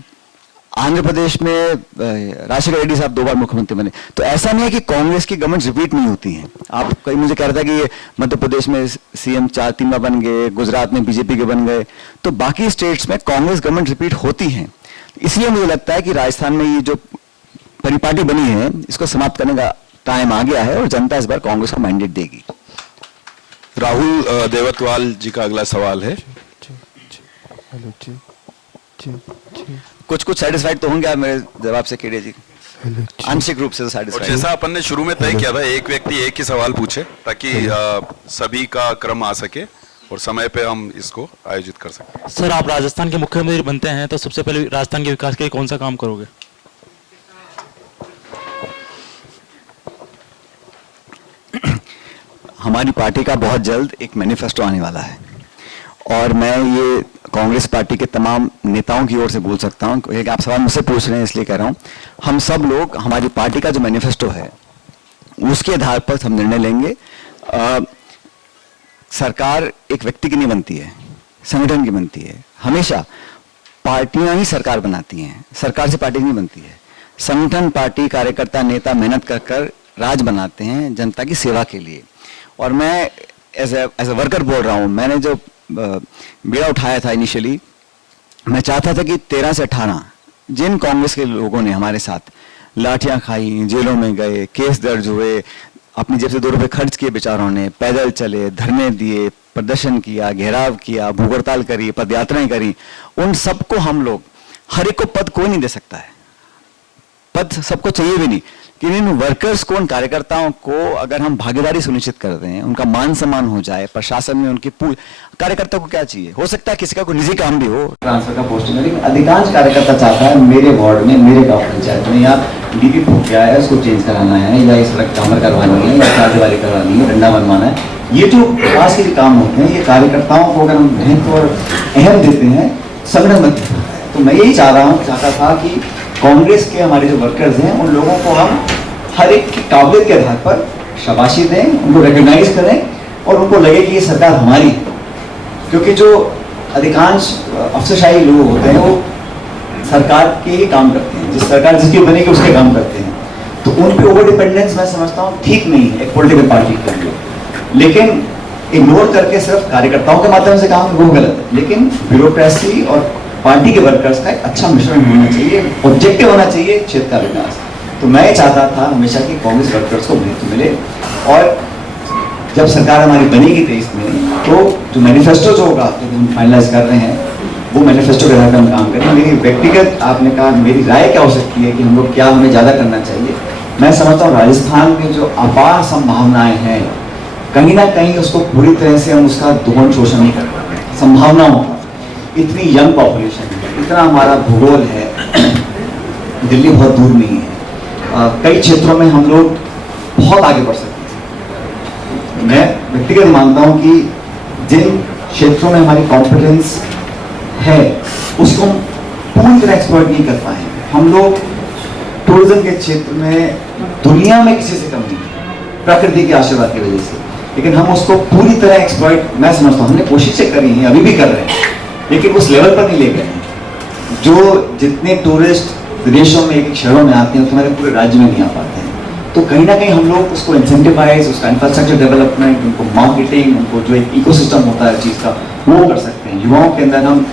आंध्र प्रदेश में राजशेखर रेड्डी साहब 2 बार मुख्यमंत्री बने। तो ऐसा नहीं है कि कांग्रेस की गवर्नमेंट रिपीट नहीं होती है। आप कहीं मुझे कह रहा था कि ये मध्य प्रदेश में सीएम 4-3 बार बन गए, गुजरात में बीजेपी के बन गए, तो बाकी स्टेट्स में कांग्रेस गवर्नमेंट रिपीट होती है। इसलिए मुझे लगता है कि राजस्थान में ये जो परिपाटी बनी है, इसको समाप्त करने का टाइम आ गया है और जनता इस बार कांग्रेस को मैंडेट देगी। राहुल देवतवाल जी का अगला सवाल है। कुछ सेटिस्फाइड तो होंगे आप मेरे जवाब से केडिया जी? आंशिक रूप से तो और सेटिस्फाइड। जैसा अपन ने शुरू में तय किया था, एक व्यक्ति एक ही सवाल पूछे, ताकि सभी का क्रम आ सके और समय पे हम इसको आयोजित कर सकें। सर, आप राजस्थान के मुख्यमंत्री बनते हैं तो सबसे पहले राजस्थान के विकास के लिए कौन सा काम करोगे? हमारी पार्टी का बहुत जल्द एक मैनिफेस्टो आने वाला है और मैं ये कांग्रेस पार्टी के तमाम नेताओं की ओर से बोल सकता हूं, क्योंकि आप सवाल मुझसे पूछ रहे हैं इसलिए कह रहा हूं। हम सब लोग, हमारी पार्टी का जो मैनिफेस्टो है उसके आधार पर हम निर्णय लेंगे। सरकार एक व्यक्ति की नहीं बनती है, संगठन की बनती है। हमेशा पार्टियां ही सरकार बनाती हैं, सरकार से पार्टी नहीं बनती है। संगठन, पार्टी, कार्यकर्ता, नेता मेहनत कर कर राज बनाते हैं जनता की सेवा के लिए। और मैं एज ए वर्कर बोल रहा हूं, मैंने जो बेड़ा उठाया था इनिशियली, मैं चाहता था कि 13 से 18 जिन कांग्रेस के लोगों ने हमारे साथ लाठियां खाई, जेलों में गए, केस दर्ज हुए, अपनी जेब से 2 रुपए खर्च किए बेचारों ने, पैदल चले, धरने दिए, प्रदर्शन किया, घेराव किया, भूख हड़ताल करी, पदयात्राएं करी, उन सबको हम लोग, हर एक को पद कोई नहीं दे सकता है, पद सबको चाहिए भी नहीं, कि इन वर्कर्स को, उन कार्यकर्ताओं को अगर हम भागीदारी सुनिश्चित कर दें, उनका मान सम्मान हो जाए, प्रशासन में उनकी कार्यकर्ता को क्या चाहिए, हो सकता है किसी का कोई निजी काम भी हो, ट्रांसफर का पोस्टिंग, लेकिन अधिकांश कार्यकर्ता चाहता है मेरे वार्ड में, मेरे गांव पंचायत में या डीपी फूट गया है, उसको चेंज कराना है, या इस सड़क डामर करवानी है, या चार्जवारी करवानी है, डंडा बनवाना है। ये जो विकास के काम होते हैं, ये कार्यकर्ताओं को अगर हम महत्व और अहम देते हैं, संगठन बनते हैं। तो मैं यही चाहता था कि कांग्रेस के हमारे जो वर्कर्स हैं, उन लोगों को हम हर एक की काबिलियत के आधार पर शाबाशी दें, उनको रिकॉग्नाइज करें और उनको लगे कि ये सरकार हमारी। क्योंकि जो अधिकांश अफसरशाही लोग होते हैं वो सरकार के ही काम करते हैं, जिस सरकार जिसकी बनेगी उसके काम करते हैं। तो उन पे ओवर डिपेंडेंस मैं समझता हूँ ठीक नहीं है एक पॉलिटिकल पार्टी के लिए। लेकिन इग्नोर करके सिर्फ कार्यकर्ताओं के माध्यम से काम, वो गलत है। लेकिन ब्यूरोक्रेसी और पार्टी के वर्कर्स का एक अच्छा मिश्रण होना चाहिए, ऑब्जेक्टिव होना चाहिए क्षेत्र का विकास। तो मैं चाहता था हमेशा कि कांग्रेस वर्कर्स को महत्व मिले, और जब सरकार हमारी बनेगी 23 में, तो जो मैनिफेस्टो जो होगा, जो हम फाइनलाइज कर रहे हैं, वो मैनिफेस्टो के आधार पर हम काम करें। मेरी व्यक्तिगत, आपने कहा मेरी राय क्या हो सकती है कि हम लोग क्या हमें ज़्यादा करना चाहिए। मैं समझता हूँ राजस्थान में जो अपार संभावनाएं हैं, कहीं ना कहीं उसको पूरी तरह से हम उसका दोहन शोषण नहीं कर पाते। संभावनाओं का, इतनी यंग पॉपुलेशन है, इतना हमारा भूगोल है, दिल्ली बहुत दूर नहीं है, कई क्षेत्रों में हम लोग बहुत आगे बढ़ सकते हैं। मैं व्यक्तिगत मानता हूँ कि जिन क्षेत्रों में हमारी कॉम्पिटेंस है उसको हम पूरी तरह एक्सप्लॉइट नहीं कर पाए। हम लोग टूरिज्म के क्षेत्र में दुनिया में किसी से कम नहीं है, प्रकृति के आशीर्वाद की वजह से, लेकिन हम उसको पूरी तरह एक्सप्लॉइट, मैं समझता हूँ हमने कोशिशें करी हैं, अभी भी कर रहे हैं, लेकिन उस लेवल पर नहीं ले गए हैं। जो जितने टूरिस्ट विदेशों में, एक शहरों में आते हैं, तो हमारे पूरे राज्य में नहीं आ पाते हैं। तो कहीं ना कहीं हम लोग उसको इंसेंटिवाइज, उसका इंफ्रास्ट्रक्चर डेवलपमेंट, उनको मार्केटिंग, उनको जो एक इकोसिस्टम होता है चीज़ का, वो कर सकते हैं। युवाओं के अंदर हम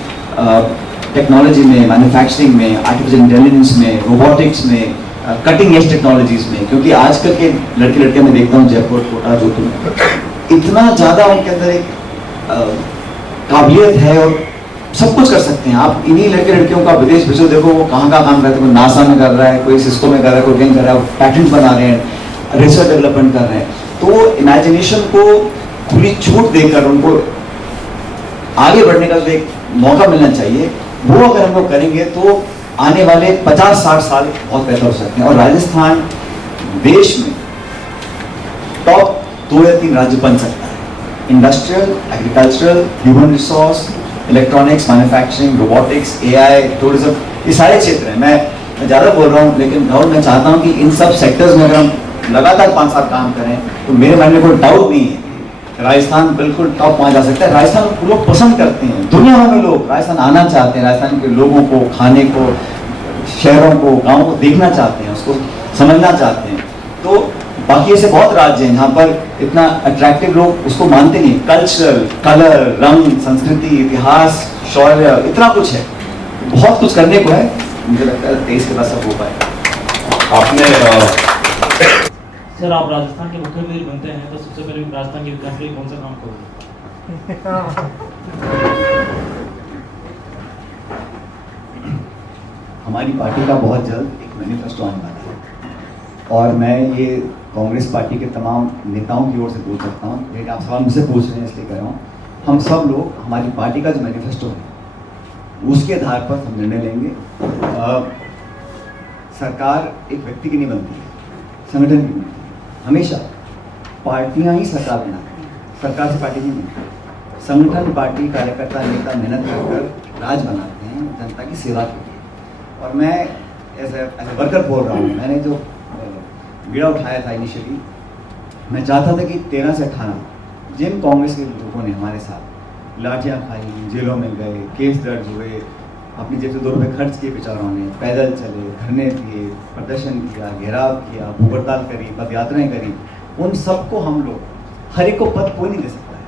टेक्नोलॉजी में, मैन्युफैक्चरिंग में, आर्टिफिशियल इंटेलिजेंस में, रोबोटिक्स में, कटिंग एज टेक्नोलॉजीज में, क्योंकि आजकल के लड़के लड़के मैं देखता हूँ जयपुर, कोटा, जोधपुर, इतना ज़्यादा उनके अंदर एक काबिलियत है और सब कुछ कर सकते हैं। आप इन्हीं लड़के लड़कियों का विदेश भेजो, देखो वो कहाँ का काम करते हैं, कोई नासा में कर रहा है, कोई सिस्को में कर रहा है, कोई कहीं कर रहा है, पैटेंट बना रहे हैं, रिसर्च डेवलपमेंट कर रहे हैं। तो इमेजिनेशन को खुली छूट देकर उनको आगे बढ़ने का जो एक मौका मिलना चाहिए, वो अगर हम लोग करेंगे तो आने वाले 50-60 साल बहुत बेहतर हो सकते हैं। और राजस्थान देश में टॉप 2 या 3 राज्य बन सकता है। Industrial, agricultural, human resource, electronics, manufacturing, robotics, AI, tourism, ये सारे क्षेत्र हैं। मैं ज़्यादा बोल रहा हूँ, लेकिन राहुल मैं चाहता हूँ कि इन सब सेक्टर्स में अगर हम लगातार 5 साल काम करें, तो मेरे मन में कोई डाउट नहीं है, राजस्थान बिल्कुल टॉप 5 जा सकता है। राजस्थान लोग पसंद करते हैं, दुनिया भर में लोग राजस्थान आना चाहते हैं, राजस्थान के लोगों को, खाने को, शहरों को, गाँव को देखना चाहते हैं, उसको समझना चाहते हैं। तो बाकी ऐसे बहुत राज्य हैं जहाँ पर इतना अट्रैक्टिव लोग उसको मानते नहीं। कल्चरल, कलर, रंग, संस्कृति, इतिहास, शौर्य, इतना कुछ है, बहुत कुछ करने को है। मुझे लगता है 23 के बाद सब हो पाए। आपने सर, आप राजस्थान के मुख्यमंत्री बनते हैं तो सबसे पहले राजस्थान के विकास के लिए कौन सा काम करोगे? हमारी पार्टी का बहुत जल्द एक मैनिफेस्टो आने वाला है, और मैं ये कांग्रेस पार्टी के तमाम नेताओं की ओर से बोल सकता हूँ, लेकिन आप सवाल मुझसे पूछ रहे हैं इसलिए कह रहा हूँ। हम सब लोग, हमारी पार्टी का जो मैनिफेस्टो है उसके आधार पर हम निर्णय लेंगे। सरकार एक व्यक्ति की नहीं बनती है, संगठन की बनती है। हमेशा पार्टियां ही सरकार बनाती हैं, सरकार से पार्टी नहीं बनती। संगठन, पार्टी, कार्यकर्ता, नेता मेहनत कर राज बनाते हैं जनता की सेवा के लिए। और मैं एज ए वर्कर बोल रहा हूँ, मैंने जो बीड़ा उठाया था इनिशियली, मैं चाहता था कि 13 से 18 जिन कांग्रेस के लोगों ने हमारे साथ लाठियाँ खाई, जेलों में गए, केस दर्ज हुए, अपनी जेब से 2 रुपये खर्च किए बेचारों ने, पैदल चले, धरने दिए, प्रदर्शन किया, घेराव किया, भूख हड़ताल करी, पद यात्राएँ करी, उन सबको हम लोग, हर एक को पद कोई नहीं दे सकता है,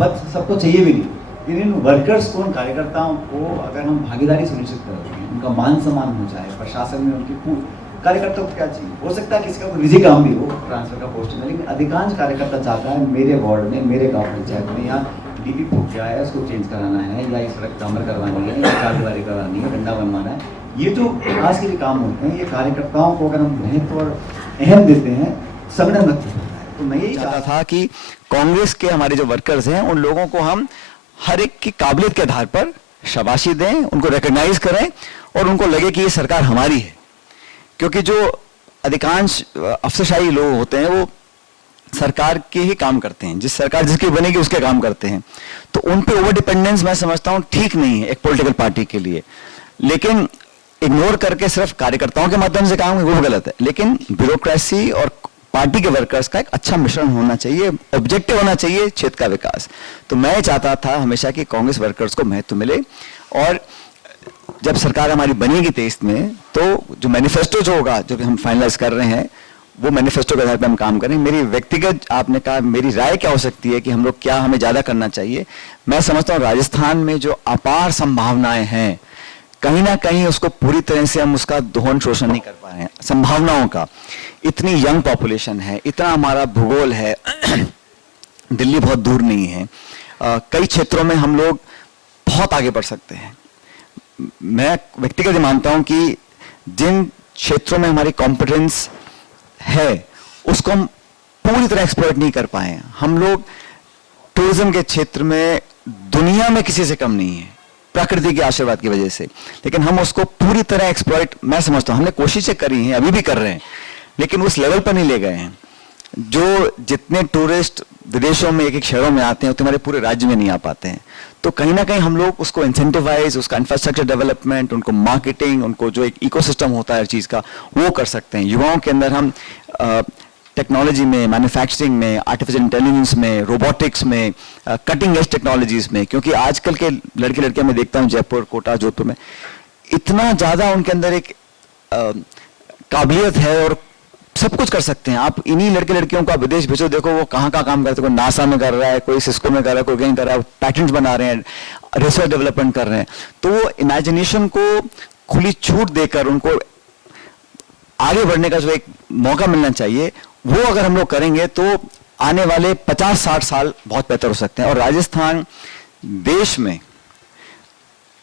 पद सबको चाहिए भी नहीं, लेकिन इन वर्कर्स को, उन कार्यकर्ताओं को अगर हम भागीदारी सुनिश्चित करेंगे, उनका मान सम्मान हो जाए, प्रशासन में उनकी, कार्यकर्ता को क्या चाहिए, हो सकता है किसी का कोई निजी काम भी हो, ट्रांसफर का पोस्ट में, लेकिन अधिकांश कार्यकर्ता चाहता है मेरे वार्ड में, मेरे गाँव पंचायत में यहाँ डीपी फूट गया है, उसको चेंज कराना है, या इस सड़क डामर करवानी है, या चारदीवारी करवानी है, डंडा बनवाना है। ये जो विकास के लिए काम होते हैं, ये कार्यकर्ताओं को अगर हम महत्व और अहम देते हैं, संगठन मत होता है। तो मैं यही चाहता था कि कांग्रेस के हमारे जो वर्कर्स हैं, उन लोगों को हम हर एक की काबिलियत के आधार पर शाबाशी दें, उनको रिकॉग्नाइज करें, और उनको लगे कि ये सरकार हमारी है। क्योंकि जो अधिकांश अफसरशाही लोग होते हैं वो सरकार के ही काम करते हैं, जिस सरकार जिसकी बनेगी उसके काम करते हैं, तो उन पे ओवर डिपेंडेंस मैं समझता हूँ ठीक नहीं है एक पॉलिटिकल पार्टी के लिए। लेकिन इग्नोर करके सिर्फ कार्यकर्ताओं के माध्यम से काम वो गलत है, लेकिन ब्यूरोक्रेसी और पार्टी के वर्कर्स का एक अच्छा मिश्रण होना चाहिए, ऑब्जेक्टिव होना चाहिए क्षेत्र का विकास। तो मैं चाहता था हमेशा कि कांग्रेस वर्कर्स को महत्व मिले, और जब सरकार हमारी बनेगी 23 में, तो जो मैनिफेस्टो जो होगा, जो हम फाइनलाइज कर रहे हैं, वो मैनिफेस्टो के आधार पर हम काम करें। मेरी व्यक्तिगत, आपने कहा मेरी राय क्या हो सकती है कि हम लोग क्या, हमें ज़्यादा करना चाहिए। मैं समझता हूँ राजस्थान में जो अपार संभावनाएं हैं, कहीं ना कहीं उसको पूरी तरह से हम उसका दोहन शोषण नहीं कर पा रहे हैं संभावनाओं का। इतनी यंग पॉपुलेशन है, इतना हमारा भूगोल है, दिल्ली बहुत दूर नहीं है, कई क्षेत्रों में हम लोग बहुत आगे बढ़ सकते हैं। मैं व्यक्तिगत मानता हूं कि जिन क्षेत्रों में हमारी कॉम्पिटेंस है उसको हम पूरी तरह एक्सप्लॉइट नहीं कर पाए हैं। हम लोग टूरिज्म के क्षेत्र में दुनिया में किसी से कम नहीं है, प्रकृति के आशीर्वाद की वजह से, लेकिन हम उसको पूरी तरह एक्सप्लॉइट, मैं समझता हूं हमने कोशिशें करी हैं, अभी भी कर रहे हैं, लेकिन उस लेवल पर नहीं ले गए हैं। जो जितने टूरिस्ट विदेशों में, एक एक शहरों में आते हैं, उतने हमारे पूरे राज्य में नहीं आ पाते हैं। तो कहीं ना कहीं हम लोग उसको इंसेंटिवाइज, उसका इंफ्रास्ट्रक्चर डेवलपमेंट, उनको मार्केटिंग, उनको जो एक इकोसिस्टम होता है हर चीज़ का, वो कर सकते हैं। युवाओं के अंदर हम टेक्नोलॉजी में, मैन्युफैक्चरिंग में, आर्टिफिशियल इंटेलिजेंस में, रोबोटिक्स में, कटिंग एज टेक्नोलॉजीज में, क्योंकि आजकल के लड़के लड़कियां मैं देखता हूं जयपुर, कोटा, जोधपुर में इतना ज़्यादा उनके अंदर एक काबिलियत है और सब कुछ कर सकते हैं। आप इन्हीं लड़के लड़कियों को विदेश भेजो, देखो वो कहाँ काम करते हैं। कोई नासा में कर रहा है, कोई सिस्को में कर रहा है, कोई कहीं कर रहा है, पैटेंट्स बना रहे हैं, रिसर्च डेवलपमेंट कर रहे हैं। तो वो इमेजिनेशन को खुली छूट देकर उनको आगे बढ़ने का जो एक मौका मिलना चाहिए, वो अगर हम लोग करेंगे तो आने वाले 50-60 साल बहुत बेहतर हो सकते हैं। और राजस्थान देश में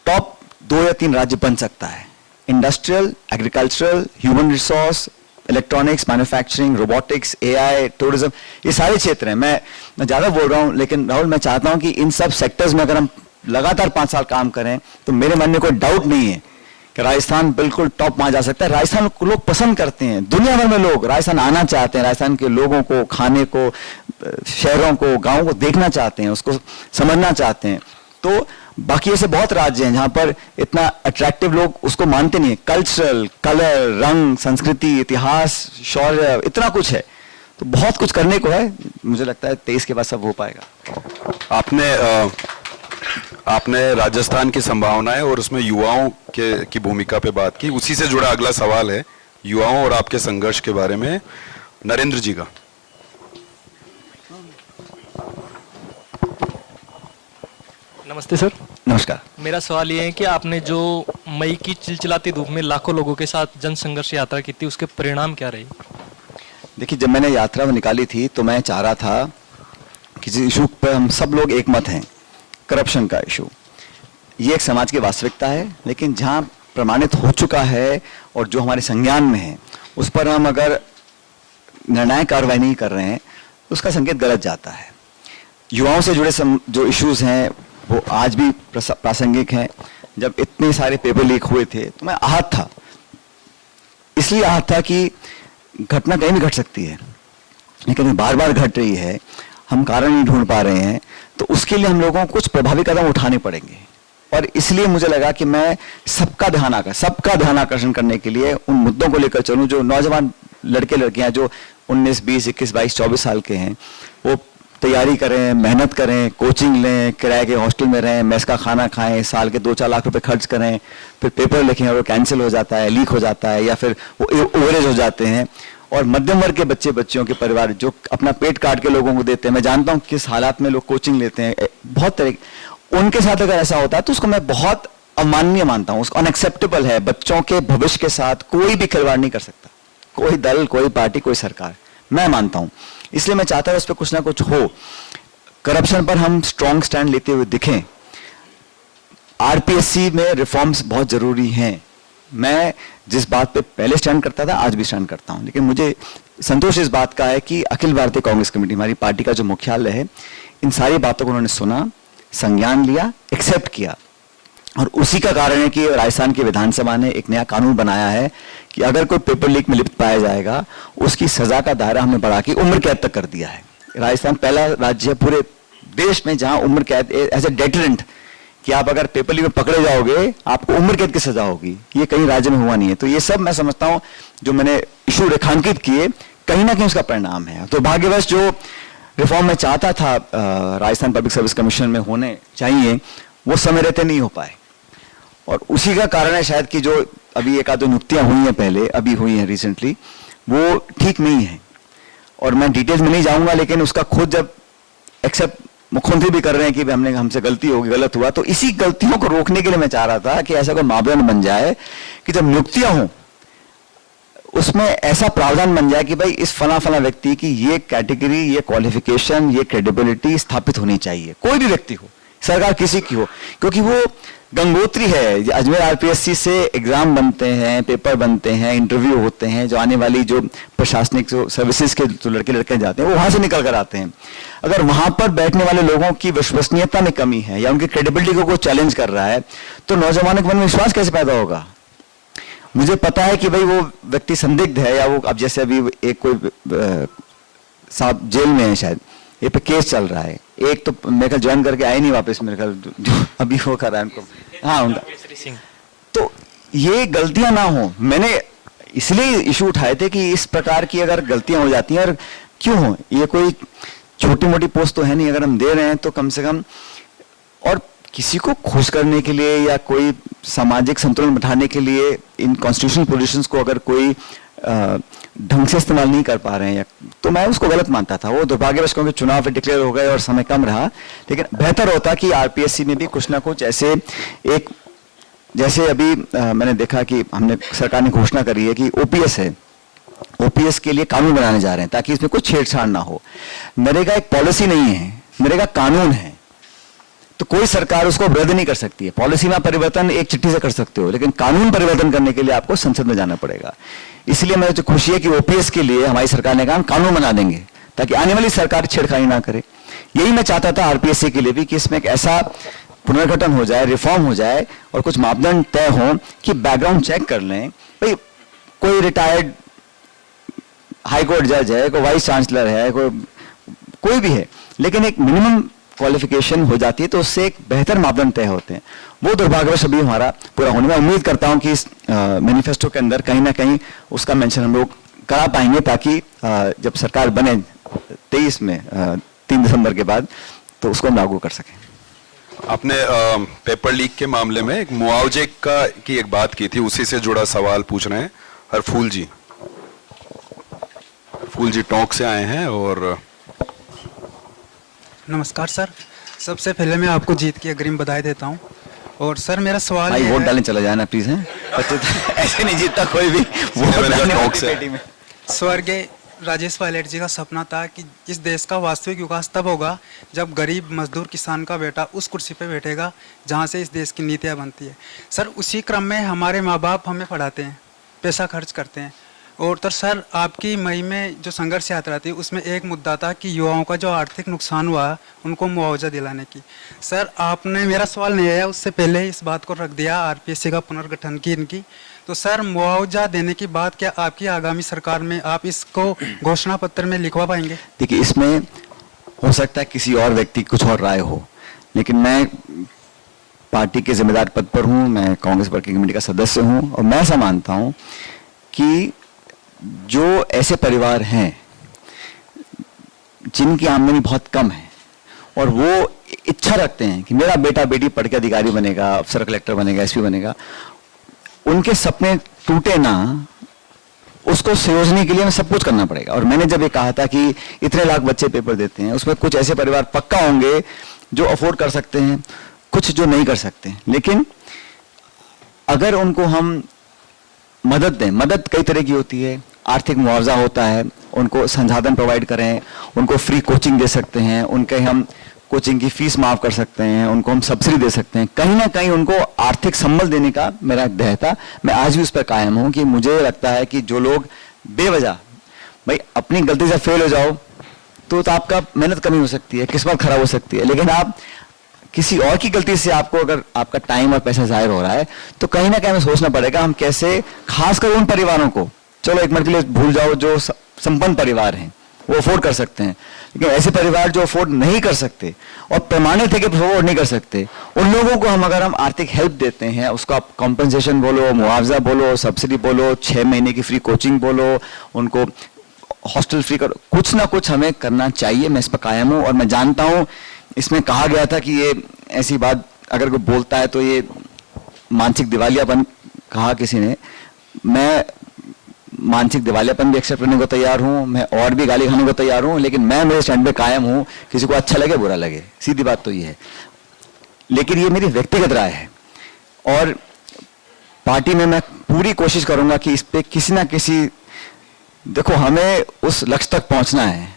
टॉप 2 या 3 राज्य बन सकता है। Industrial, agricultural, human resource, electronics, manufacturing, robotics, AI, tourism, ये सारे क्षेत्र हैं। मैं ज़्यादा बोल रहा हूँ, लेकिन राहुल मैं चाहता हूँ कि इन सब सेक्टर्स में अगर हम लगातार 5 साल काम करें तो मेरे मन में कोई डाउट नहीं है कि राजस्थान बिल्कुल टॉप में आ जा सकता है। राजस्थान को लोग पसंद करते हैं, दुनिया भर में लोग राजस्थान आना चाहते हैं, राजस्थान के लोगों को, खाने को, शहरों को, गाँव को देखना चाहते हैं, उसको समझना चाहते हैं। तो बाकी ऐसे बहुत राज्य हैं जहां पर इतना अट्रैक्टिव लोग उसको मानते नहीं है। कल्चरल, कलर, रंग, संस्कृति, इतिहास, शौर्य, इतना कुछ है। तो बहुत कुछ करने को है। मुझे लगता है 23 के बाद सब हो पाएगा। आपने राजस्थान की संभावनाएं और उसमें युवाओं की भूमिका पे बात की। उसी से जुड़ा अगला सवाल है युवाओं और आपके संघर्ष के बारे में, नरेंद्र जी का। नमस्ते सर। नमस्कार। मेरा सवाल ये है कि आपने जो मई की चिलचिलाती धूप में लाखों लोगों के साथ जन संघर्ष यात्रा की थी, उसके परिणाम क्या रहे? देखिए, जब मैंने यात्रा में निकाली थी तो मैं चाह रहा था कि जिस इशू पर हम सब लोग एक मत हैं, करप्शन का इशू, ये एक समाज की वास्तविकता है, लेकिन जहाँ प्रमाणित हो चुका है और जो हमारे संज्ञान में है उस पर हम अगर निर्णायक कार्रवाई नहीं कर रहे हैं तो उसका संकेत गलत जाता है। युवाओं से जुड़े जो इश्यूज हैं वो आज भी प्रासंगिक हैं। जब इतने सारे पेपर लीक हुए थे तो मैं आहत था, इसलिए आहत था कि घटना कहीं भी घट सकती है, लेकिन बार बार घट रही है, हम कारण नहीं ढूंढ पा रहे हैं, तो उसके लिए हम लोगों को कुछ प्रभावी कदम उठाने पड़ेंगे। और इसलिए मुझे लगा कि मैं सबका ध्यान आकर्षण करने के लिए उन मुद्दों को लेकर चलूं जो नौजवान लड़के लड़कियां जो 19, 20, 21, 22, 24 साल के हैं, वो तैयारी करें, मेहनत करें, कोचिंग लें, किराए के हॉस्टल में रहें, मेस का खाना खाएं, साल के 2-4 लाख रुपए खर्च करें, फिर पेपर लिखें और वो कैंसिल हो जाता है, लीक हो जाता है, या फिर वो ओवरेज हो जाते हैं। और मध्यम वर्ग के बच्चियों के परिवार जो अपना पेट काट के लोगों को देते हैं, मैं जानता हूँ किस हालात में लोग कोचिंग लेते हैं, बहुत तरह, उनके साथ अगर ऐसा होता है तो उसको मैं बहुत अमाननीय मानता हूँ, उसको अनएक्सेप्टेबल है। बच्चों के भविष्य के साथ कोई भी खिलवाड़ नहीं कर सकता, कोई दल, कोई पार्टी, कोई सरकार, मैं मानता हूँ। इसलिए मैं चाहता हूँ उस पर कुछ ना कुछ हो, करप्शन पर हम स्ट्रॉन्ग स्टैंड लेते हुए दिखें। आरपीएससी में रिफॉर्म्स बहुत जरूरी हैं। मैं जिस बात पे पहले स्टैंड करता था आज भी स्टैंड करता हूं, लेकिन मुझे संतोष इस बात का है कि अखिल भारतीय कांग्रेस कमेटी, हमारी पार्टी का जो मुख्यालय है, इन सारी बातों को उन्होंने सुना, संज्ञान लिया, एक्सेप्ट किया। और उसी का कारण है कि राजस्थान की विधानसभा ने एक नया कानून बनाया है कि अगर कोई पेपर लीक में लिप्त पाया जाएगा उसकी सजा का दायरा हमने बढ़ा के उम्र कैद तक कर दिया है। राजस्थान पहला राज्य है पूरे देश में जहां उम्र कैद एज ए डेटरेंट, कि आप अगर पेपर लीक में पकड़े जाओगे आपको उम्र कैद की सजा होगी, ये कहीं राज्य में हुआ नहीं है। तो ये सब मैं समझता हूं जो मैंने इशू रेखांकित किए, कहीं ना कहीं उसका परिणाम है। तो भाग्यवश जो रिफॉर्म मैं चाहता था राजस्थान पब्लिक सर्विस कमीशन में होने चाहिए, वो समय रहते नहीं हो पाए। और उसी का कारण है शायद कि जो अभी एक आध नियुक्तियां हुई हैं, पहले अभी हुई हैं रिसेंटली, वो ठीक नहीं है। और मैं डिटेल्स में नहीं जाऊंगा, लेकिन उसका खुद जब एक्सेप्ट मुख्यमंत्री भी कर रहे हैं कि हमने हमसे गलती होगी, गलत हुआ, तो इसी गलतियों को रोकने के लिए मैं चाह रहा था कि ऐसा कोई मापदंड बन जाए कि जब नियुक्तियां हों उसमें ऐसा प्रावधान बन जाए कि भाई इस फला फला व्यक्ति की ये कैटेगरी, ये क्वालिफिकेशन, ये क्रेडिबिलिटी स्थापित होनी चाहिए, कोई भी व्यक्ति हो, सरकार किसी की हो, क्योंकि वो गंगोत्री है। अजमेर आरपीएससी से एग्जाम बनते हैं, पेपर बनते हैं, इंटरव्यू होते हैं, जो आने वाली जो प्रशासनिक जो सर्विसेज के जो लड़के जाते हैं वो वहां से निकल कर आते हैं। अगर वहां पर बैठने वाले लोगों की विश्वसनीयता में कमी है या उनकी क्रेडिबिलिटी को कोई चैलेंज कर रहा है, तो नौजवानों के मन में विश्वास कैसे पैदा होगा? मुझे पता है कि भाई वो व्यक्ति संदिग्ध है, या वो अब जैसे अभी एक कोई साहब जेल में है, शायद ये पे केस चल रहा है, एक तो मेरे ख्याल ज्वाइन करके आए नहीं वापस, मेरे ख्याल जो अभी हो कर रहा है उनको, हाँ उनका, तो ये गलतियां ना हो। मैंने इसलिए इशू उठाए थे कि इस प्रकार की अगर गलतियां हो जाती हैं, और क्यों हो, ये कोई छोटी मोटी पोस्ट तो है नहीं, अगर हम दे रहे हैं तो कम से कम, और किसी को खुश करने के लिए या कोई सामाजिक संतुलन बिठाने के लिए इन कॉन्स्टिट्यूशनल पोजीशंस को अगर कोई ढंग से इस्तेमाल नहीं कर पा रहे हैं, तो मैं उसको गलत मानता था। वो दुर्भाग्यवश क्योंकि चुनाव डिक्लेयर हो गए और समय कम रहा, लेकिन बेहतर होता कि आरपीएससी में भी कुछ ना कुछ ऐसे एक, जैसे अभी मैंने देखा कि हमने सरकार ने घोषणा करी है कि ओपीएस है, ओपीएस के लिए कानून बनाने जा रहे हैं ताकि इसमें कुछ छेड़छाड़ ना हो। नरेगा एक पॉलिसी नहीं है, नरेगा कानून है, तो कोई सरकार उसको रद्द नहीं कर सकती है। पॉलिसी में परिवर्तन एक चिट्ठी से कर सकते हो, लेकिन कानून परिवर्तन करने के लिए आपको संसद में जाना पड़ेगा। इसलिए मुझे तो खुशी है कि ओपीएस के लिए हमारी सरकार ने कहा कानून बना देंगे ताकि आने वाली सरकार छेड़खानी ना करे। यही मैं चाहता था आरपीएससी के लिए भी कि इसमें एक ऐसा पुनर्गठन हो जाए, रिफॉर्म हो जाए, और कुछ मापदंड तय हो कि बैकग्राउंड चेक कर लें, भाई कोई रिटायर्ड हाईकोर्ट जज है, कोई वाइस चांसलर है, कोई भी है, लेकिन एक मिनिमम क्वालिफिकेशन हो जाती है तो उससे एक बेहतर मापदंड तय होते हैं। वो दुर्भाग्यवश अभी हमारा पूरा होने में, उम्मीद करता हूं कि इस मैनिफेस्टो के अंदर कहीं ना कहीं उसका मेंशन हम लोग करा पाएंगे, ताकि जब सरकार बने 23 में 3 दिसंबर के बाद, तो उसको हम लागू कर सकें। आपने पेपर लीक के मामले में एक मुआवजे की एक बात की थी, उसी से जुड़ा सवाल पूछ रहे हैं हरफूल जी। हरफूल जी टोंक से आए हैं। और नमस्कार सर, सबसे पहले मैं आपको जीत की अग्रिम बधाई देता हूं। और सर मेरा सवाल भाई ये वोट है, डालने चला जाए ना प्लीज, हैं ऐसे नहीं जीतता कोई भी वोट डालने वाली पेटी में। स्वर्गीय राजेश पायलट जी का सपना था कि इस देश का वास्तविक विकास तब होगा जब गरीब मजदूर किसान का बेटा उस कुर्सी पे बैठेगा जहां से इस देश की नीतियां बनती है। सर उसी क्रम में हमारे माँ बाप हमें पढ़ाते हैं, पैसा खर्च करते हैं, और तो सर आपकी मई में जो संघर्ष यात्रा थी उसमें एक मुद्दा था कि युवाओं का जो आर्थिक नुकसान हुआ उनको मुआवजा दिलाने की। सर आपने, मेरा सवाल नहीं आया उससे पहले ही इस बात को रख दिया आरपीएससी का पुनर्गठन की इनकी, तो सर मुआवजा देने की बात क्या आपकी आगामी सरकार में आप इसको घोषणा पत्र में लिखवा पाएंगे? देखिए, इसमें हो सकता है किसी और व्यक्ति कुछ और राय हो, लेकिन मैं पार्टी के जिम्मेदार पद पर हूं, मैं कांग्रेस वर्किंग कमेटी का सदस्य हूं, और मैं ऐसा मानता हूं कि जो ऐसे परिवार हैं जिनकी आमदनी बहुत कम है और वो इच्छा रखते हैं कि मेरा बेटा बेटी पढ़ के अधिकारी बनेगा, अफसर कलेक्टर बनेगा, एसपी बनेगा, उनके सपने टूटे ना, उसको संयोजने के लिए हमें सब कुछ करना पड़ेगा। और मैंने जब ये कहा था कि इतने लाख बच्चे पेपर देते हैं, उसमें कुछ ऐसे परिवार पक्का होंगे जो अफोर्ड कर सकते हैं, कुछ जो नहीं कर सकते, लेकिन अगर उनको हम मदद दें, मदद कई तरह की होती है, आर्थिक मुआवजा होता है, उनको संसाधन प्रोवाइड करें, उनको फ्री कोचिंग दे सकते हैं, उनके हम कोचिंग की फीस माफ कर सकते हैं, उनको हम सब्सिडी दे सकते हैं, कहीं ना कहीं उनको आर्थिक संबल देने का मेरा ध्येय था। मैं आज भी उस पर कायम हूं कि मुझे लगता है कि जो लोग बेवजह, भाई अपनी गलती से फेल हो जाओ तो आपका मेहनत कमी हो सकती है, किस्मत खराब हो सकती है, लेकिन आप किसी और की गलती से आपको अगर आपका टाइम और पैसा जाहिर हो रहा है तो कहीं ना कहीं हमें सोचना पड़ेगा हम कैसे, खासकर उन परिवारों को, चलो एक मिनट के लिए भूल जाओ जो संपन्न परिवार हैं वो अफोर्ड कर सकते हैं, लेकिन ऐसे परिवार जो अफोर्ड नहीं कर सकते और प्रमाणित है कि अफोर्ड नहीं कर सकते, उन लोगों को अगर हम आर्थिक हेल्प देते हैं, उसको आप कॉम्पनसेशन बोलो, मुआवजा बोलो, सब्सिडी बोलो, 6 महीने की फ्री कोचिंग बोलो, उनको हॉस्टल फ्री करो, कुछ ना कुछ हमें करना चाहिए। मैं इस पर कायम हूं। और मैं जानता हूं इसमें कहा गया था कि ये ऐसी बात अगर कोई बोलता है तो ये मानसिक दिवालियापन कहा किसी ने, मैं मानसिक दिवालियापन भी एक्सेप्ट करने को तैयार हूं, मैं और भी गाली खाने को तैयार हूं, लेकिन मैं मेरे स्टैंड पे कायम हूं। किसी को अच्छा लगे बुरा लगे, सीधी बात तो ये है। लेकिन ये मेरी व्यक्तिगत राय है और पार्टी में मैं पूरी कोशिश करूंगा कि इस पे किसी ना किसी, देखो हमें उस लक्ष्य तक पहुंचना है।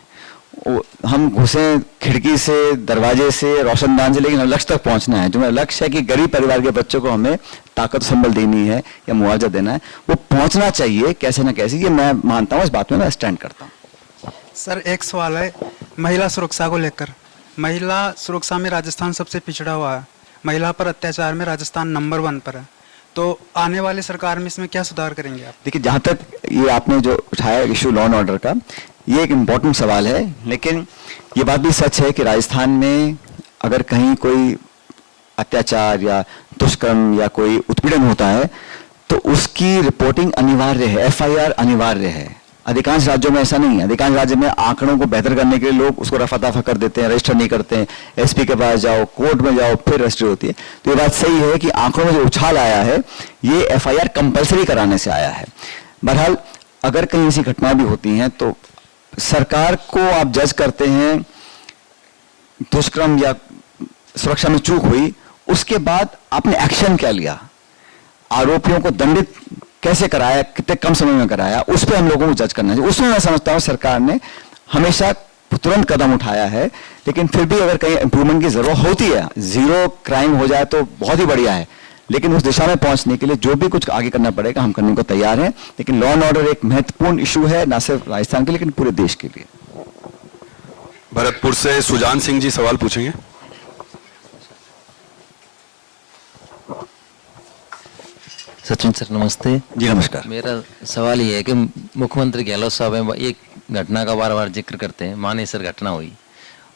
हम घुसे खिड़की से, दरवाजे से, रोशनदान से, लेकिन लक्ष्य तक पहुंचना है। जो मेरा लक्ष्य है कि गरीब परिवार के बच्चों को हमें ताकत संबल देनी है या मुआवजा देना है, वो पहुंचना चाहिए कैसे ना कैसे। ये मैं मानता हूं, इस बात में मैं स्टैंड करता हूं। सर एक सवाल है महिला सुरक्षा को लेकर। महिला सुरक्षा में राजस्थान सबसे पिछड़ा हुआ है, महिला पर अत्याचार में राजस्थान नंबर 1 पर है। तो आने वाली सरकार में इसमें क्या सुधार करेंगे आप? देखिए, जहां तक ये आपने जो उठाया इशू लॉ एंड ऑर्डर का, ये एक इम्पोर्टेंट सवाल है। लेकिन ये बात भी सच है कि राजस्थान में अगर कहीं कोई अत्याचार या दुष्कर्म या कोई उत्पीड़न होता है तो उसकी रिपोर्टिंग अनिवार्य है, एफआईआर अनिवार्य है। अधिकांश राज्यों में ऐसा नहीं है। अधिकांश राज्य में आंकड़ों को बेहतर करने के लिए लोग उसको रफा दफा कर देते हैं, रजिस्टर नहीं करते हैं। एसपी के पास जाओ, कोर्ट में जाओ, फिर रजिस्टर होती है। तो ये बात सही है कि आंकड़ों में जो उछाल आया है ये एफआईआर कंपलसरी कराने से आया है। बहरहाल अगर कहीं ऐसी घटनाएं भी होती हैं तो सरकार को आप जज करते हैं, दुष्कर्म या सुरक्षा में चूक हुई, उसके बाद आपने एक्शन क्या लिया, आरोपियों को दंडित कैसे कराया, कितने कम समय में कराया, उस पर हम लोगों को जज करना चाहिए। उसमें मैं समझता हूं सरकार ने हमेशा तुरंत कदम उठाया है, लेकिन फिर भी अगर कहीं इंप्रूवमेंट की जरूरत होती है, जीरो क्राइम हो जाए तो बहुत ही बढ़िया है। लेकिन उस दिशा में पहुंचने के लिए जो भी कुछ आगे करना पड़ेगा हम करने को तैयार हैं। लेकिन लॉ एंड ऑर्डर एक महत्वपूर्ण इशू है, ना सिर्फ राजस्थान के लेकिन पूरे देश के लिए। भरतपुर से सुजान सिंह जी सवाल पूछेंगे। सचिन सर नमस्ते जी नमस्कार। मेरा सवाल ये है कि मुख्यमंत्री गहलोत साहब एक घटना का बार बार जिक्र करते हैं, मानेसर घटना हुई,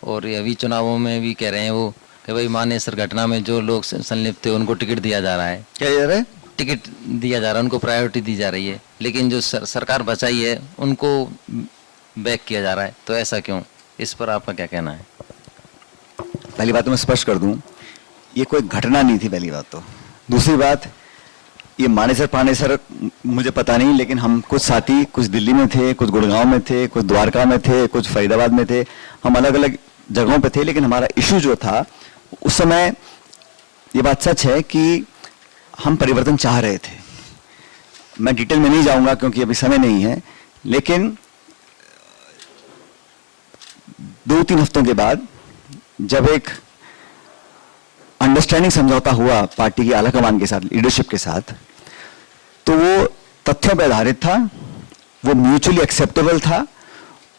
और अभी चुनावों में भी कह रहे हैं वो कि भाई मानेसर घटना में जो लोग संलिप्त थे उनको टिकट दिया जा रहा है। क्या जा रहा है? टिकट दिया जा रहा है, उनको प्रायोरिटी दी जा रही है, लेकिन जो सरकार बचाई है उनको बैक किया जा रहा है। तो ऐसा क्यों? इस पर आपका क्या कहना है? पहली बात तो मैं स्पष्ट कर दूं, ये कोई घटना नहीं थी, पहली बात तो। दूसरी बात, ये मानेसर पानेसर मुझे पता नहीं, लेकिन हम कुछ साथी कुछ दिल्ली में थे, कुछ गुड़गांव में थे, कुछ द्वारका में थे, कुछ फरीदाबाद में थे, हम अलग अलग जगहों पे थे। लेकिन हमारा इशू जो था उस समय, ये बात सच है कि हम परिवर्तन चाह रहे थे। मैं डिटेल में नहीं जाऊंगा क्योंकि अभी समय नहीं है, लेकिन 2-3 हफ्तों के बाद जब एक अंडरस्टैंडिंग समझौता हुआ पार्टी की आलाकमान के साथ, लीडरशिप के साथ, तो वो तथ्यों पर आधारित था, वो म्यूचुअली एक्सेप्टेबल था,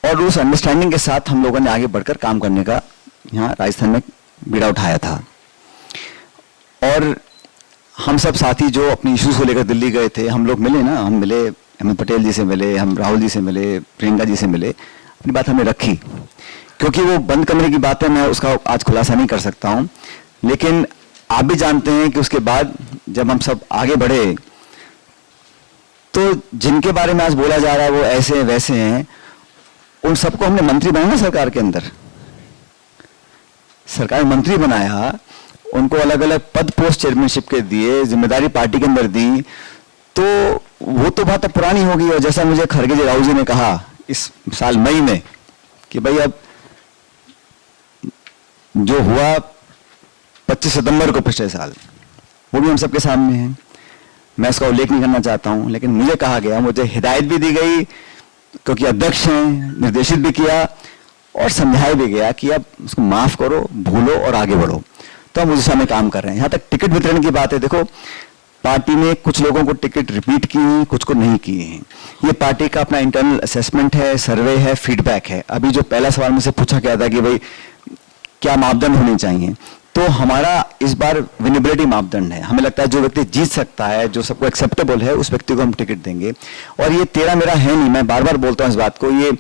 और उस अंडरस्टैंडिंग के साथ हम लोगों ने आगे बढ़कर काम करने का यहाँ राजस्थान में बीड़ा उठाया था। और हम सब साथी जो अपने इश्यूज को लेकर दिल्ली गए थे, हम लोग मिले ना, हम मिले, अहमद पटेल जी से मिले, हम राहुल जी से मिले, प्रियंका जी से मिले, अपनी बात हमने रखी। क्योंकि वो बंद कमरे की बात है, मैं उसका आज खुलासा नहीं कर सकता हूं, लेकिन आप भी जानते हैं कि उसके बाद जब हम सब आगे बढ़े तो जिनके बारे में आज बोला जा रहा है वो ऐसे वैसे हैं, उन सबको हमने मंत्री बनाया सरकार के अंदर। सरकार ने मंत्री बनाया, उनको अलग अलग पद पोस्ट चेयरमैनशिप के दिए, जिम्मेदारी पार्टी के अंदर दी, तो वो तो बात अब पुरानी होगी। और जैसा मुझे खड़गे जी राहुल जी ने कहा इस साल मई में कि भाई अब जो हुआ 25 सितंबर को पिछले साल, वो भी हम सबके सामने है। मैं इसका उल्लेख नहीं करना चाहता हूं, लेकिन मुझे कहा गया, मुझे हिदायत भी दी गई क्योंकि अध्यक्ष हैं, निर्देशित भी किया और समझाया भी गया कि अब उसको माफ करो, भूलो और आगे बढ़ो। तो हम उस दिशा में काम कर रहे हैं। यहाँ तक टिकट वितरण की बात है, देखो पार्टी ने कुछ लोगों को टिकट रिपीट की हैं, कुछ को नहीं किए हैं। ये पार्टी का अपना इंटरनल असेसमेंट है, सर्वे है, फीडबैक है। अभी जो पहला सवाल मुझसे पूछा गया था कि भाई क्या मापदंड होने चाहिए, तो हमारा इस बार विनेबिलिटी मापदंड है। हमें लगता है जो व्यक्ति जीत सकता है, जो सबको एक्सेप्टेबल है, उस व्यक्ति को हम टिकट देंगे। और ये तेरा मेरा है नहीं, मैं बार बार बोलता हूँ इस बात को, ये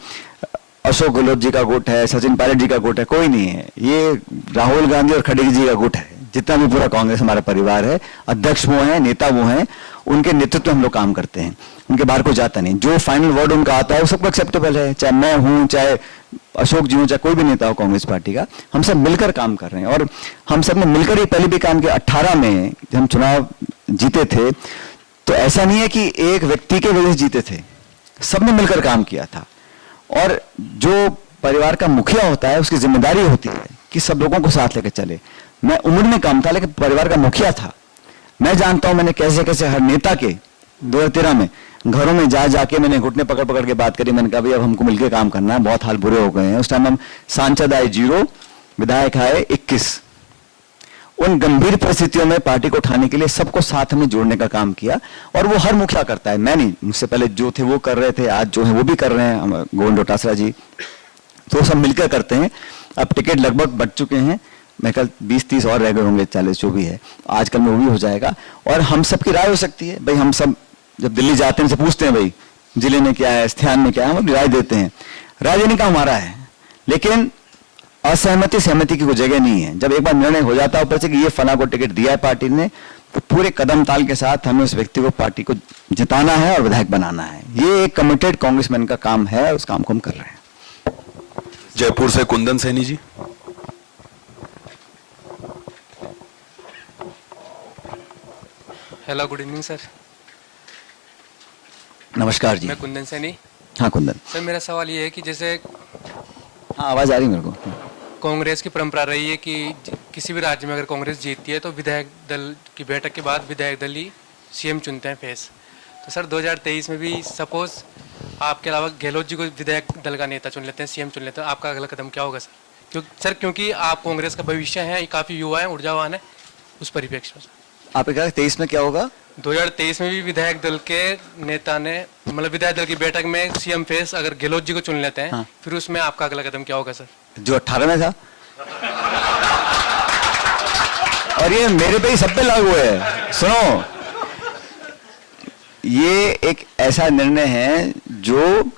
अशोक गहलोत जी का गुट है, सचिन पायलट जी का गुट है, कोई नहीं है। ये राहुल गांधी और खड़गे जी का गुट है। जितना भी पूरा कांग्रेस हमारा परिवार है, अध्यक्ष वो हैं, नेता वो हैं, उनके नेतृत्व में हम लोग काम करते हैं, उनके बाहर को जाता नहीं। जो फाइनल वर्ड उनका आता है वो सबको एक्सेप्टेबल है, चाहे मैं हूं, चाहे अशोक जी हूं, चाहे कोई भी नेता हो कांग्रेस पार्टी का। हम सब मिलकर काम कर रहे हैं और हम सब ने मिलकर ही पहले भी काम किया। 18 में जब हम चुनाव जीते थे तो ऐसा नहीं है कि एक व्यक्ति के वजह से जीते थे, सबने मिलकर काम किया था। और जो परिवार का मुखिया होता है उसकी जिम्मेदारी होती है कि सब लोगों को साथ लेकर चले। मैं उम्र में कम था लेकिन परिवार का मुखिया था। मैं जानता हूं मैंने कैसे कैसे हर नेता के 2013 में घरों में जा जाके मैंने घुटने पकड़ पकड़ के बात करी। मैंने कहा भाई अब हमको मिलकर काम करना है, बहुत हाल बुरे हो गए हैं। उस टाइम हम सांसद आए 0, विधायक आए 21। उन गंभीर परिस्थितियों में पार्टी को उठाने के लिए सबको साथ में जोड़ने का काम किया और वो हर मुखिया करता है, मैं नहीं। मुझसे पहले जो थे वो कर रहे थे, आज जो है वो भी कर रहे हैं, गोविंद डोटासरा जी, तो सब मिलकर करते हैं। अब टिकट लगभग बढ़ चुके हैं, मैं कल 20-30 और रह गए होंगे, 40 जो भी है, आजकल में वो भी हो जाएगा। और हम सबकी राय हो सकती है, भाई हम सब जब दिल्ली जाते हैं से पूछते हैं भाई जिले में क्या है, स्थान में क्या है, हम राय देते हैं। राय देने का हमारा है, लेकिन असहमति सहमति की कोई जगह नहीं है। जब एक बार निर्णय हो जाता है ऊपर से कि ये फला को टिकट दिया है पार्टी ने, तो पूरे कदम ताल के साथ हमें उस व्यक्ति को पार्टी को जिताना है और विधायक बनाना है। ये एक कमिटेड कांग्रेसमैन का काम है, उस काम को हम कर रहे हैं। जयपुर से Kundan Saini ji. Hello, good evening sir. नमस्कार जी। मैं कुंदन सैनी। हाँ कुंदन सर, मेरा सवाल ये है कि जैसे हाँ आवाज आ रही है मेरे को। कांग्रेस की परंपरा रही है कि किसी भी राज्य में अगर कांग्रेस जीतती है तो विधायक दल की बैठक के बाद विधायक दल ही सीएम चुनते हैं फेस। तो सर 2023 में भी सपोज आपके अलावा गहलोत जी को विधायक दल का नेता चुन लेते हैं, सीएम चुन लेते हैं, आपका अगला कदम क्या होगा सर? क्योंकि आप कांग्रेस का भविष्य है, काफ़ी युवा है, ऊर्जावान है, उस परिप्रेक्ष्य में आपने कहा 23 में क्या होगा? 2023 में भी विधायक दल के नेता ने मतलब विधायक दल की बैठक में सीएम फेस अगर गहलोत जी को चुन लेते हैं, हाँ। फिर उसमें आपका अगला कदम क्या होगा सर? जो 18 में था और ये मेरे पे ही सब पे लागू है। सुनो, ये एक ऐसा निर्णय है जो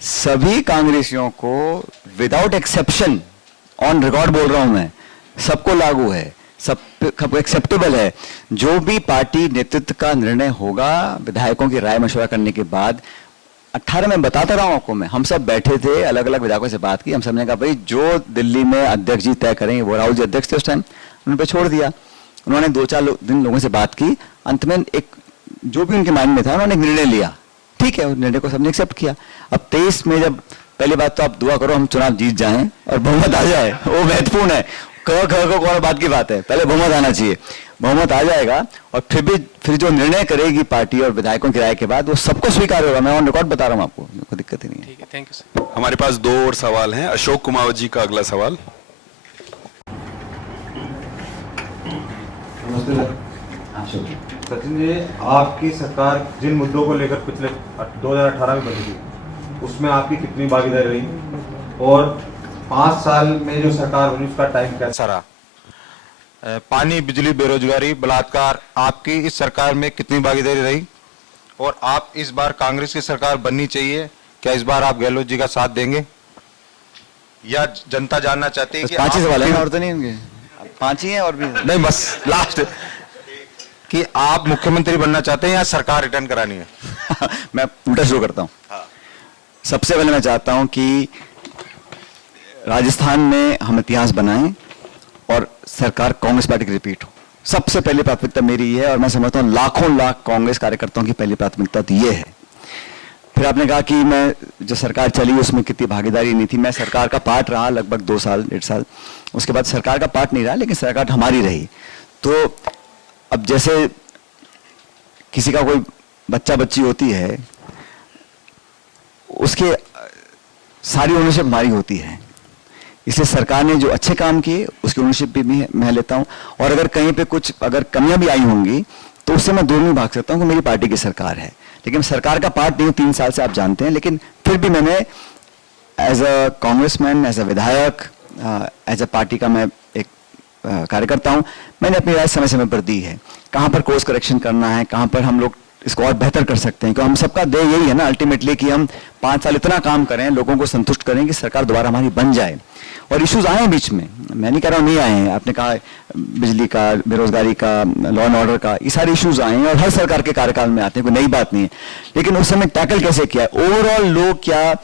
सभी कांग्रेसियों को विदाउट एक्सेप्शन, ऑन रिकॉर्ड बोल रहा हूं मैं, सबको लागू है, सबको एक्सेप्टेबल है। जो भी पार्टी नेतृत्व का निर्णय होगा विधायकों की राय मशवरा करने के बाद, 18 में बताता रहा हूं आपको मैं, हम सब बैठे थे, अलग अलग विधायकों से बात की, हम सब ने कहा भाई जो दिल्ली में अध्यक्ष जी तय करेंगे, वो राहुल जी अध्यक्ष थे उस टाइम, उन पे छोड़ दिया। उन्होंने 2-4 दिन लोगों से बात की, अंत में एक जो भी उनके माइंड में था उन्होंने एक निर्णय लिया, ठीक है, उस निर्णय को सबने एक्सेप्ट किया। अब 23 में जब, पहली बात तो आप दुआ करो हम चुनाव जीत जाएं और बहुमत आ जाए, वो महत्वपूर्ण है। कौन बात की बात है, पहले बहुमत आना चाहिए, बहुमत आ जाएगा और फिर जो निर्णय करेगी पार्टी और विधायकों की राय के बाद वो सबको स्वीकार होगा। मैं ऑन रिकॉर्ड बता रहा हूं आपको, कोई दिक्कत ही नहीं है। ठीक है, थैंक यू सर। हमारे पास 2 और सवाल हैं। अशोक कुमावत जी का अगला सवाल। नमस्ते सर। सचिन जी, आपकी सरकार जिन मुद्दों को लेकर पिछले 2018 में बनी थी, उसमें आपकी कितनी भागीदारी रही और 5 साल में जो सरकार बनी उसका टाइम कैसा रहा? पानी, बिजली, बेरोजगारी, बलात्कार, आपकी इस सरकार में कितनी भागीदारी रही और आप इस बार कांग्रेस की सरकार बननी चाहिए, क्या इस बार आप गहलोत जी का साथ देंगे या जनता जानना चाहती है कि 5 ही सवाल है और तो नहीं होंगे, 5 ही हैं और भी नहीं, बस लास्ट कि आप मुख्यमंत्री बनना चाहते हैं या सरकार रिटर्न करानी है? मैं उल्टा शुरू करता हूं। सबसे पहले मैं चाहता हूं कि राजस्थान में हम इतिहास बनाएं और सरकार कांग्रेस पार्टी की रिपीट हो। सबसे पहली प्राथमिकता मेरी ये है और मैं समझता हूं लाखों लाख कांग्रेस कार्यकर्ताओं की पहली प्राथमिकता तो ये है। फिर आपने कहा कि मैं जो सरकार चली उसमें कितनी भागीदारी नहीं थी। मैं सरकार का पार्ट रहा लगभग 2 साल 1.5 साल, उसके बाद सरकार का पार्ट नहीं रहा, लेकिन सरकार हमारी रही। तो अब जैसे किसी का कोई बच्चा बच्ची होती है, उसके सारी ओनरशिप हमारी होती है, इसलिए सरकार ने जो अच्छे काम किए उसकी ओनरशिप भी मैं लेता हूं। और अगर कहीं पे कुछ अगर कमियां भी आई होंगी तो उससे मैं दूर नहीं भाग सकता हूं कि मेरी पार्टी की सरकार है, लेकिन सरकार का पार्ट नहीं हूं 3 साल से, आप जानते हैं। लेकिन फिर भी मैंने as a congressman, as a विधायक, एज अ पार्टी का मैं एक कार्यकर्ता हूं, मैंने अपनी राय समय समय पर दी है, कहां पर कोर्स करेक्शन करना है, कहां पर हम लोग इसको और बेहतर कर सकते हैं। क्योंकि हम सबका ध्येय यही है ना अल्टीमेटली कि हम 5 साल इतना काम करें, लोगों को संतुष्ट करें कि सरकार दोबारा हमारी बन जाए। और इश्यूज आए हैं बीच में, मैं नहीं कह रहा हूं नहीं आए हैं, आपने कहा बिजली का, बेरोजगारी का, लॉ एंड ऑर्डर का, ये सारे इश्यूज आए हैं और हर सरकार के कार्यकाल में आते हैं, कोई नई बात नहीं है। लेकिन उस समय टैकल कैसे किया, ओवरऑल लोग क्या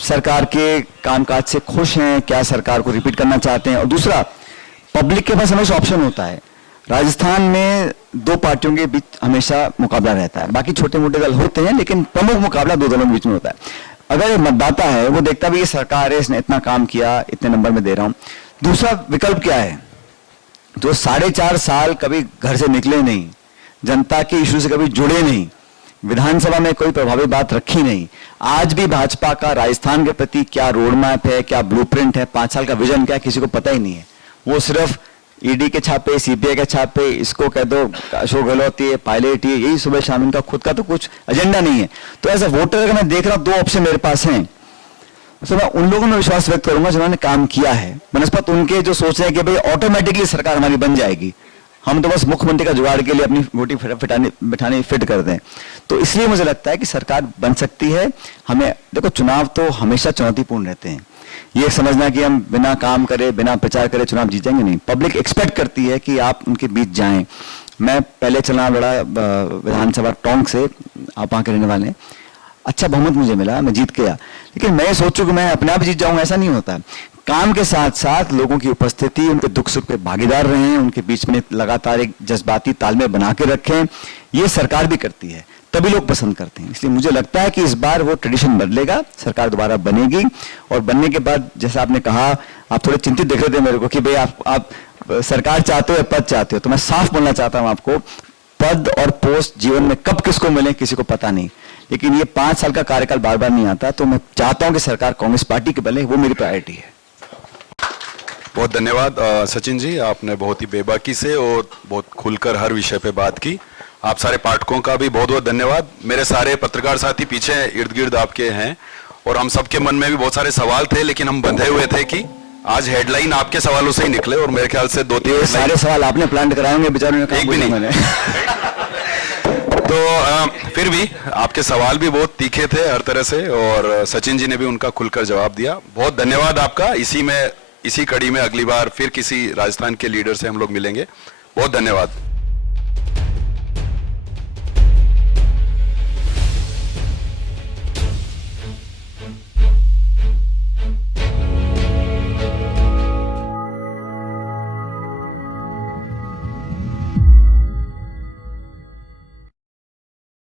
सरकार के कामकाज से खुश हैं, क्या सरकार को रिपीट करना चाहते हैं। और दूसरा, पब्लिक के पास हमेशा ऑप्शन होता है, राजस्थान में दो पार्टियों के बीच हमेशा मुकाबला रहता है, बाकी छोटे मोटे दल होते हैं लेकिन प्रमुख मुकाबला दो दलों के बीच में होता है। अगर एक मतदाता है वो देखता भी ये सरकार है, इसने इतना काम किया, इतने नंबर में दे रहा हूं। दूसरा विकल्प क्या है, जो 4.5 साल कभी घर से निकले नहीं, जनता के इशू से कभी जुड़े नहीं, विधानसभा में कोई प्रभावी बात रखी नहीं, आज भी भाजपा का राजस्थान के प्रति क्या रोड मैप है, क्या ब्लूप्रिंट है, 5 साल का विजन क्या है, किसी को पता ही नहीं है। वो सिर्फ ईडी के छापे, सीबीआई के छापे, इसको कह दो अशोक गहलोत ये पायलट ये, यही सुबह शाम, इनका खुद का तो कुछ एजेंडा नहीं है। तो एज अ वोटर अगर मैं देख रहा हूं 2 ऑप्शन मेरे पास हैं, तो मैं उन लोगों में विश्वास व्यक्त करूंगा जिन्होंने काम किया है, बनस्पत उनके जो सोच रहे हैं कि भाई ऑटोमेटिकली सरकार हमारी बन जाएगी, हम तो बस मुख्यमंत्री का जुगाड़ के लिए अपनी वोटी बिठानी फिट कर दें। तो इसलिए मुझे लगता है कि सरकार बन सकती है। हमें देखो, चुनाव तो हमेशा चुनौतीपूर्ण रहते हैं, ये समझना कि हम बिना काम करे, बिना प्रचार करे चुनाव जीत जाएंगे, नहीं। पब्लिक एक्सपेक्ट करती है कि आप उनके बीच जाएं। मैं पहले चुनाव लड़ा विधानसभा टोंक से, आप वहां के रहने वाले हैं, अच्छा बहुमत मुझे मिला, मैं जीत गया, लेकिन मैं सोचूं कि मैं अपने आप जीत जाऊंगा, ऐसा नहीं होता। काम के साथ साथ लोगों की उपस्थिति, उनके दुख सुख पे भागीदार रहें, उनके बीच में लगातार एक जज्बाती तालमेल बना के रखें, ये सरकार भी करती है, तभी लोग पसंद करते हैं। इसलिए मुझे लगता है कि इस बार वो ट्रेडिशन बदलेगा, सरकार दोबारा बनेगी, और बनने के बाद जैसा आपने कहा, आप थोड़े चिंतित दिख रहे थे मेरे को कि भाई आप सरकार चाहते हो या पद चाहते हो, तो मैं साफ बोलना चाहता हूं आपको, पद और पोस्ट जीवन में कब किसको मिले किसी को पता नहीं, लेकिन ये 5 साल का कार्यकाल बार बार नहीं आता, तो मैं चाहता हूं कि सरकार कांग्रेस पार्टी की बने, वो मेरी प्रायोरिटी है। बहुत धन्यवाद सचिन जी, आपने बहुत ही बेबाकी से और बहुत खुलकर हर विषय पे बात की। आप सारे पाठकों का भी बहुत बहुत धन्यवाद। मेरे सारे पत्रकार साथी पीछे इर्द गिर्द आपके हैं, और हम सबके मन में भी बहुत सारे सवाल थे, लेकिन हम बंधे हुए थे कि आज हेडलाइन आपके सवालों से ही निकले, और मेरे ख्याल से 2-3 सारे सवाल आपने प्लान कराएंगे, बेचारों ने एक भी नहीं। तो फिर भी आपके सवाल भी बहुत तीखे थे हर तरह से, और सचिन जी ने भी उनका खुलकर जवाब दिया। बहुत धन्यवाद आपका। इसी कड़ी में अगली बार फिर किसी राजस्थान के लीडर से हम लोग मिलेंगे। बहुत धन्यवाद।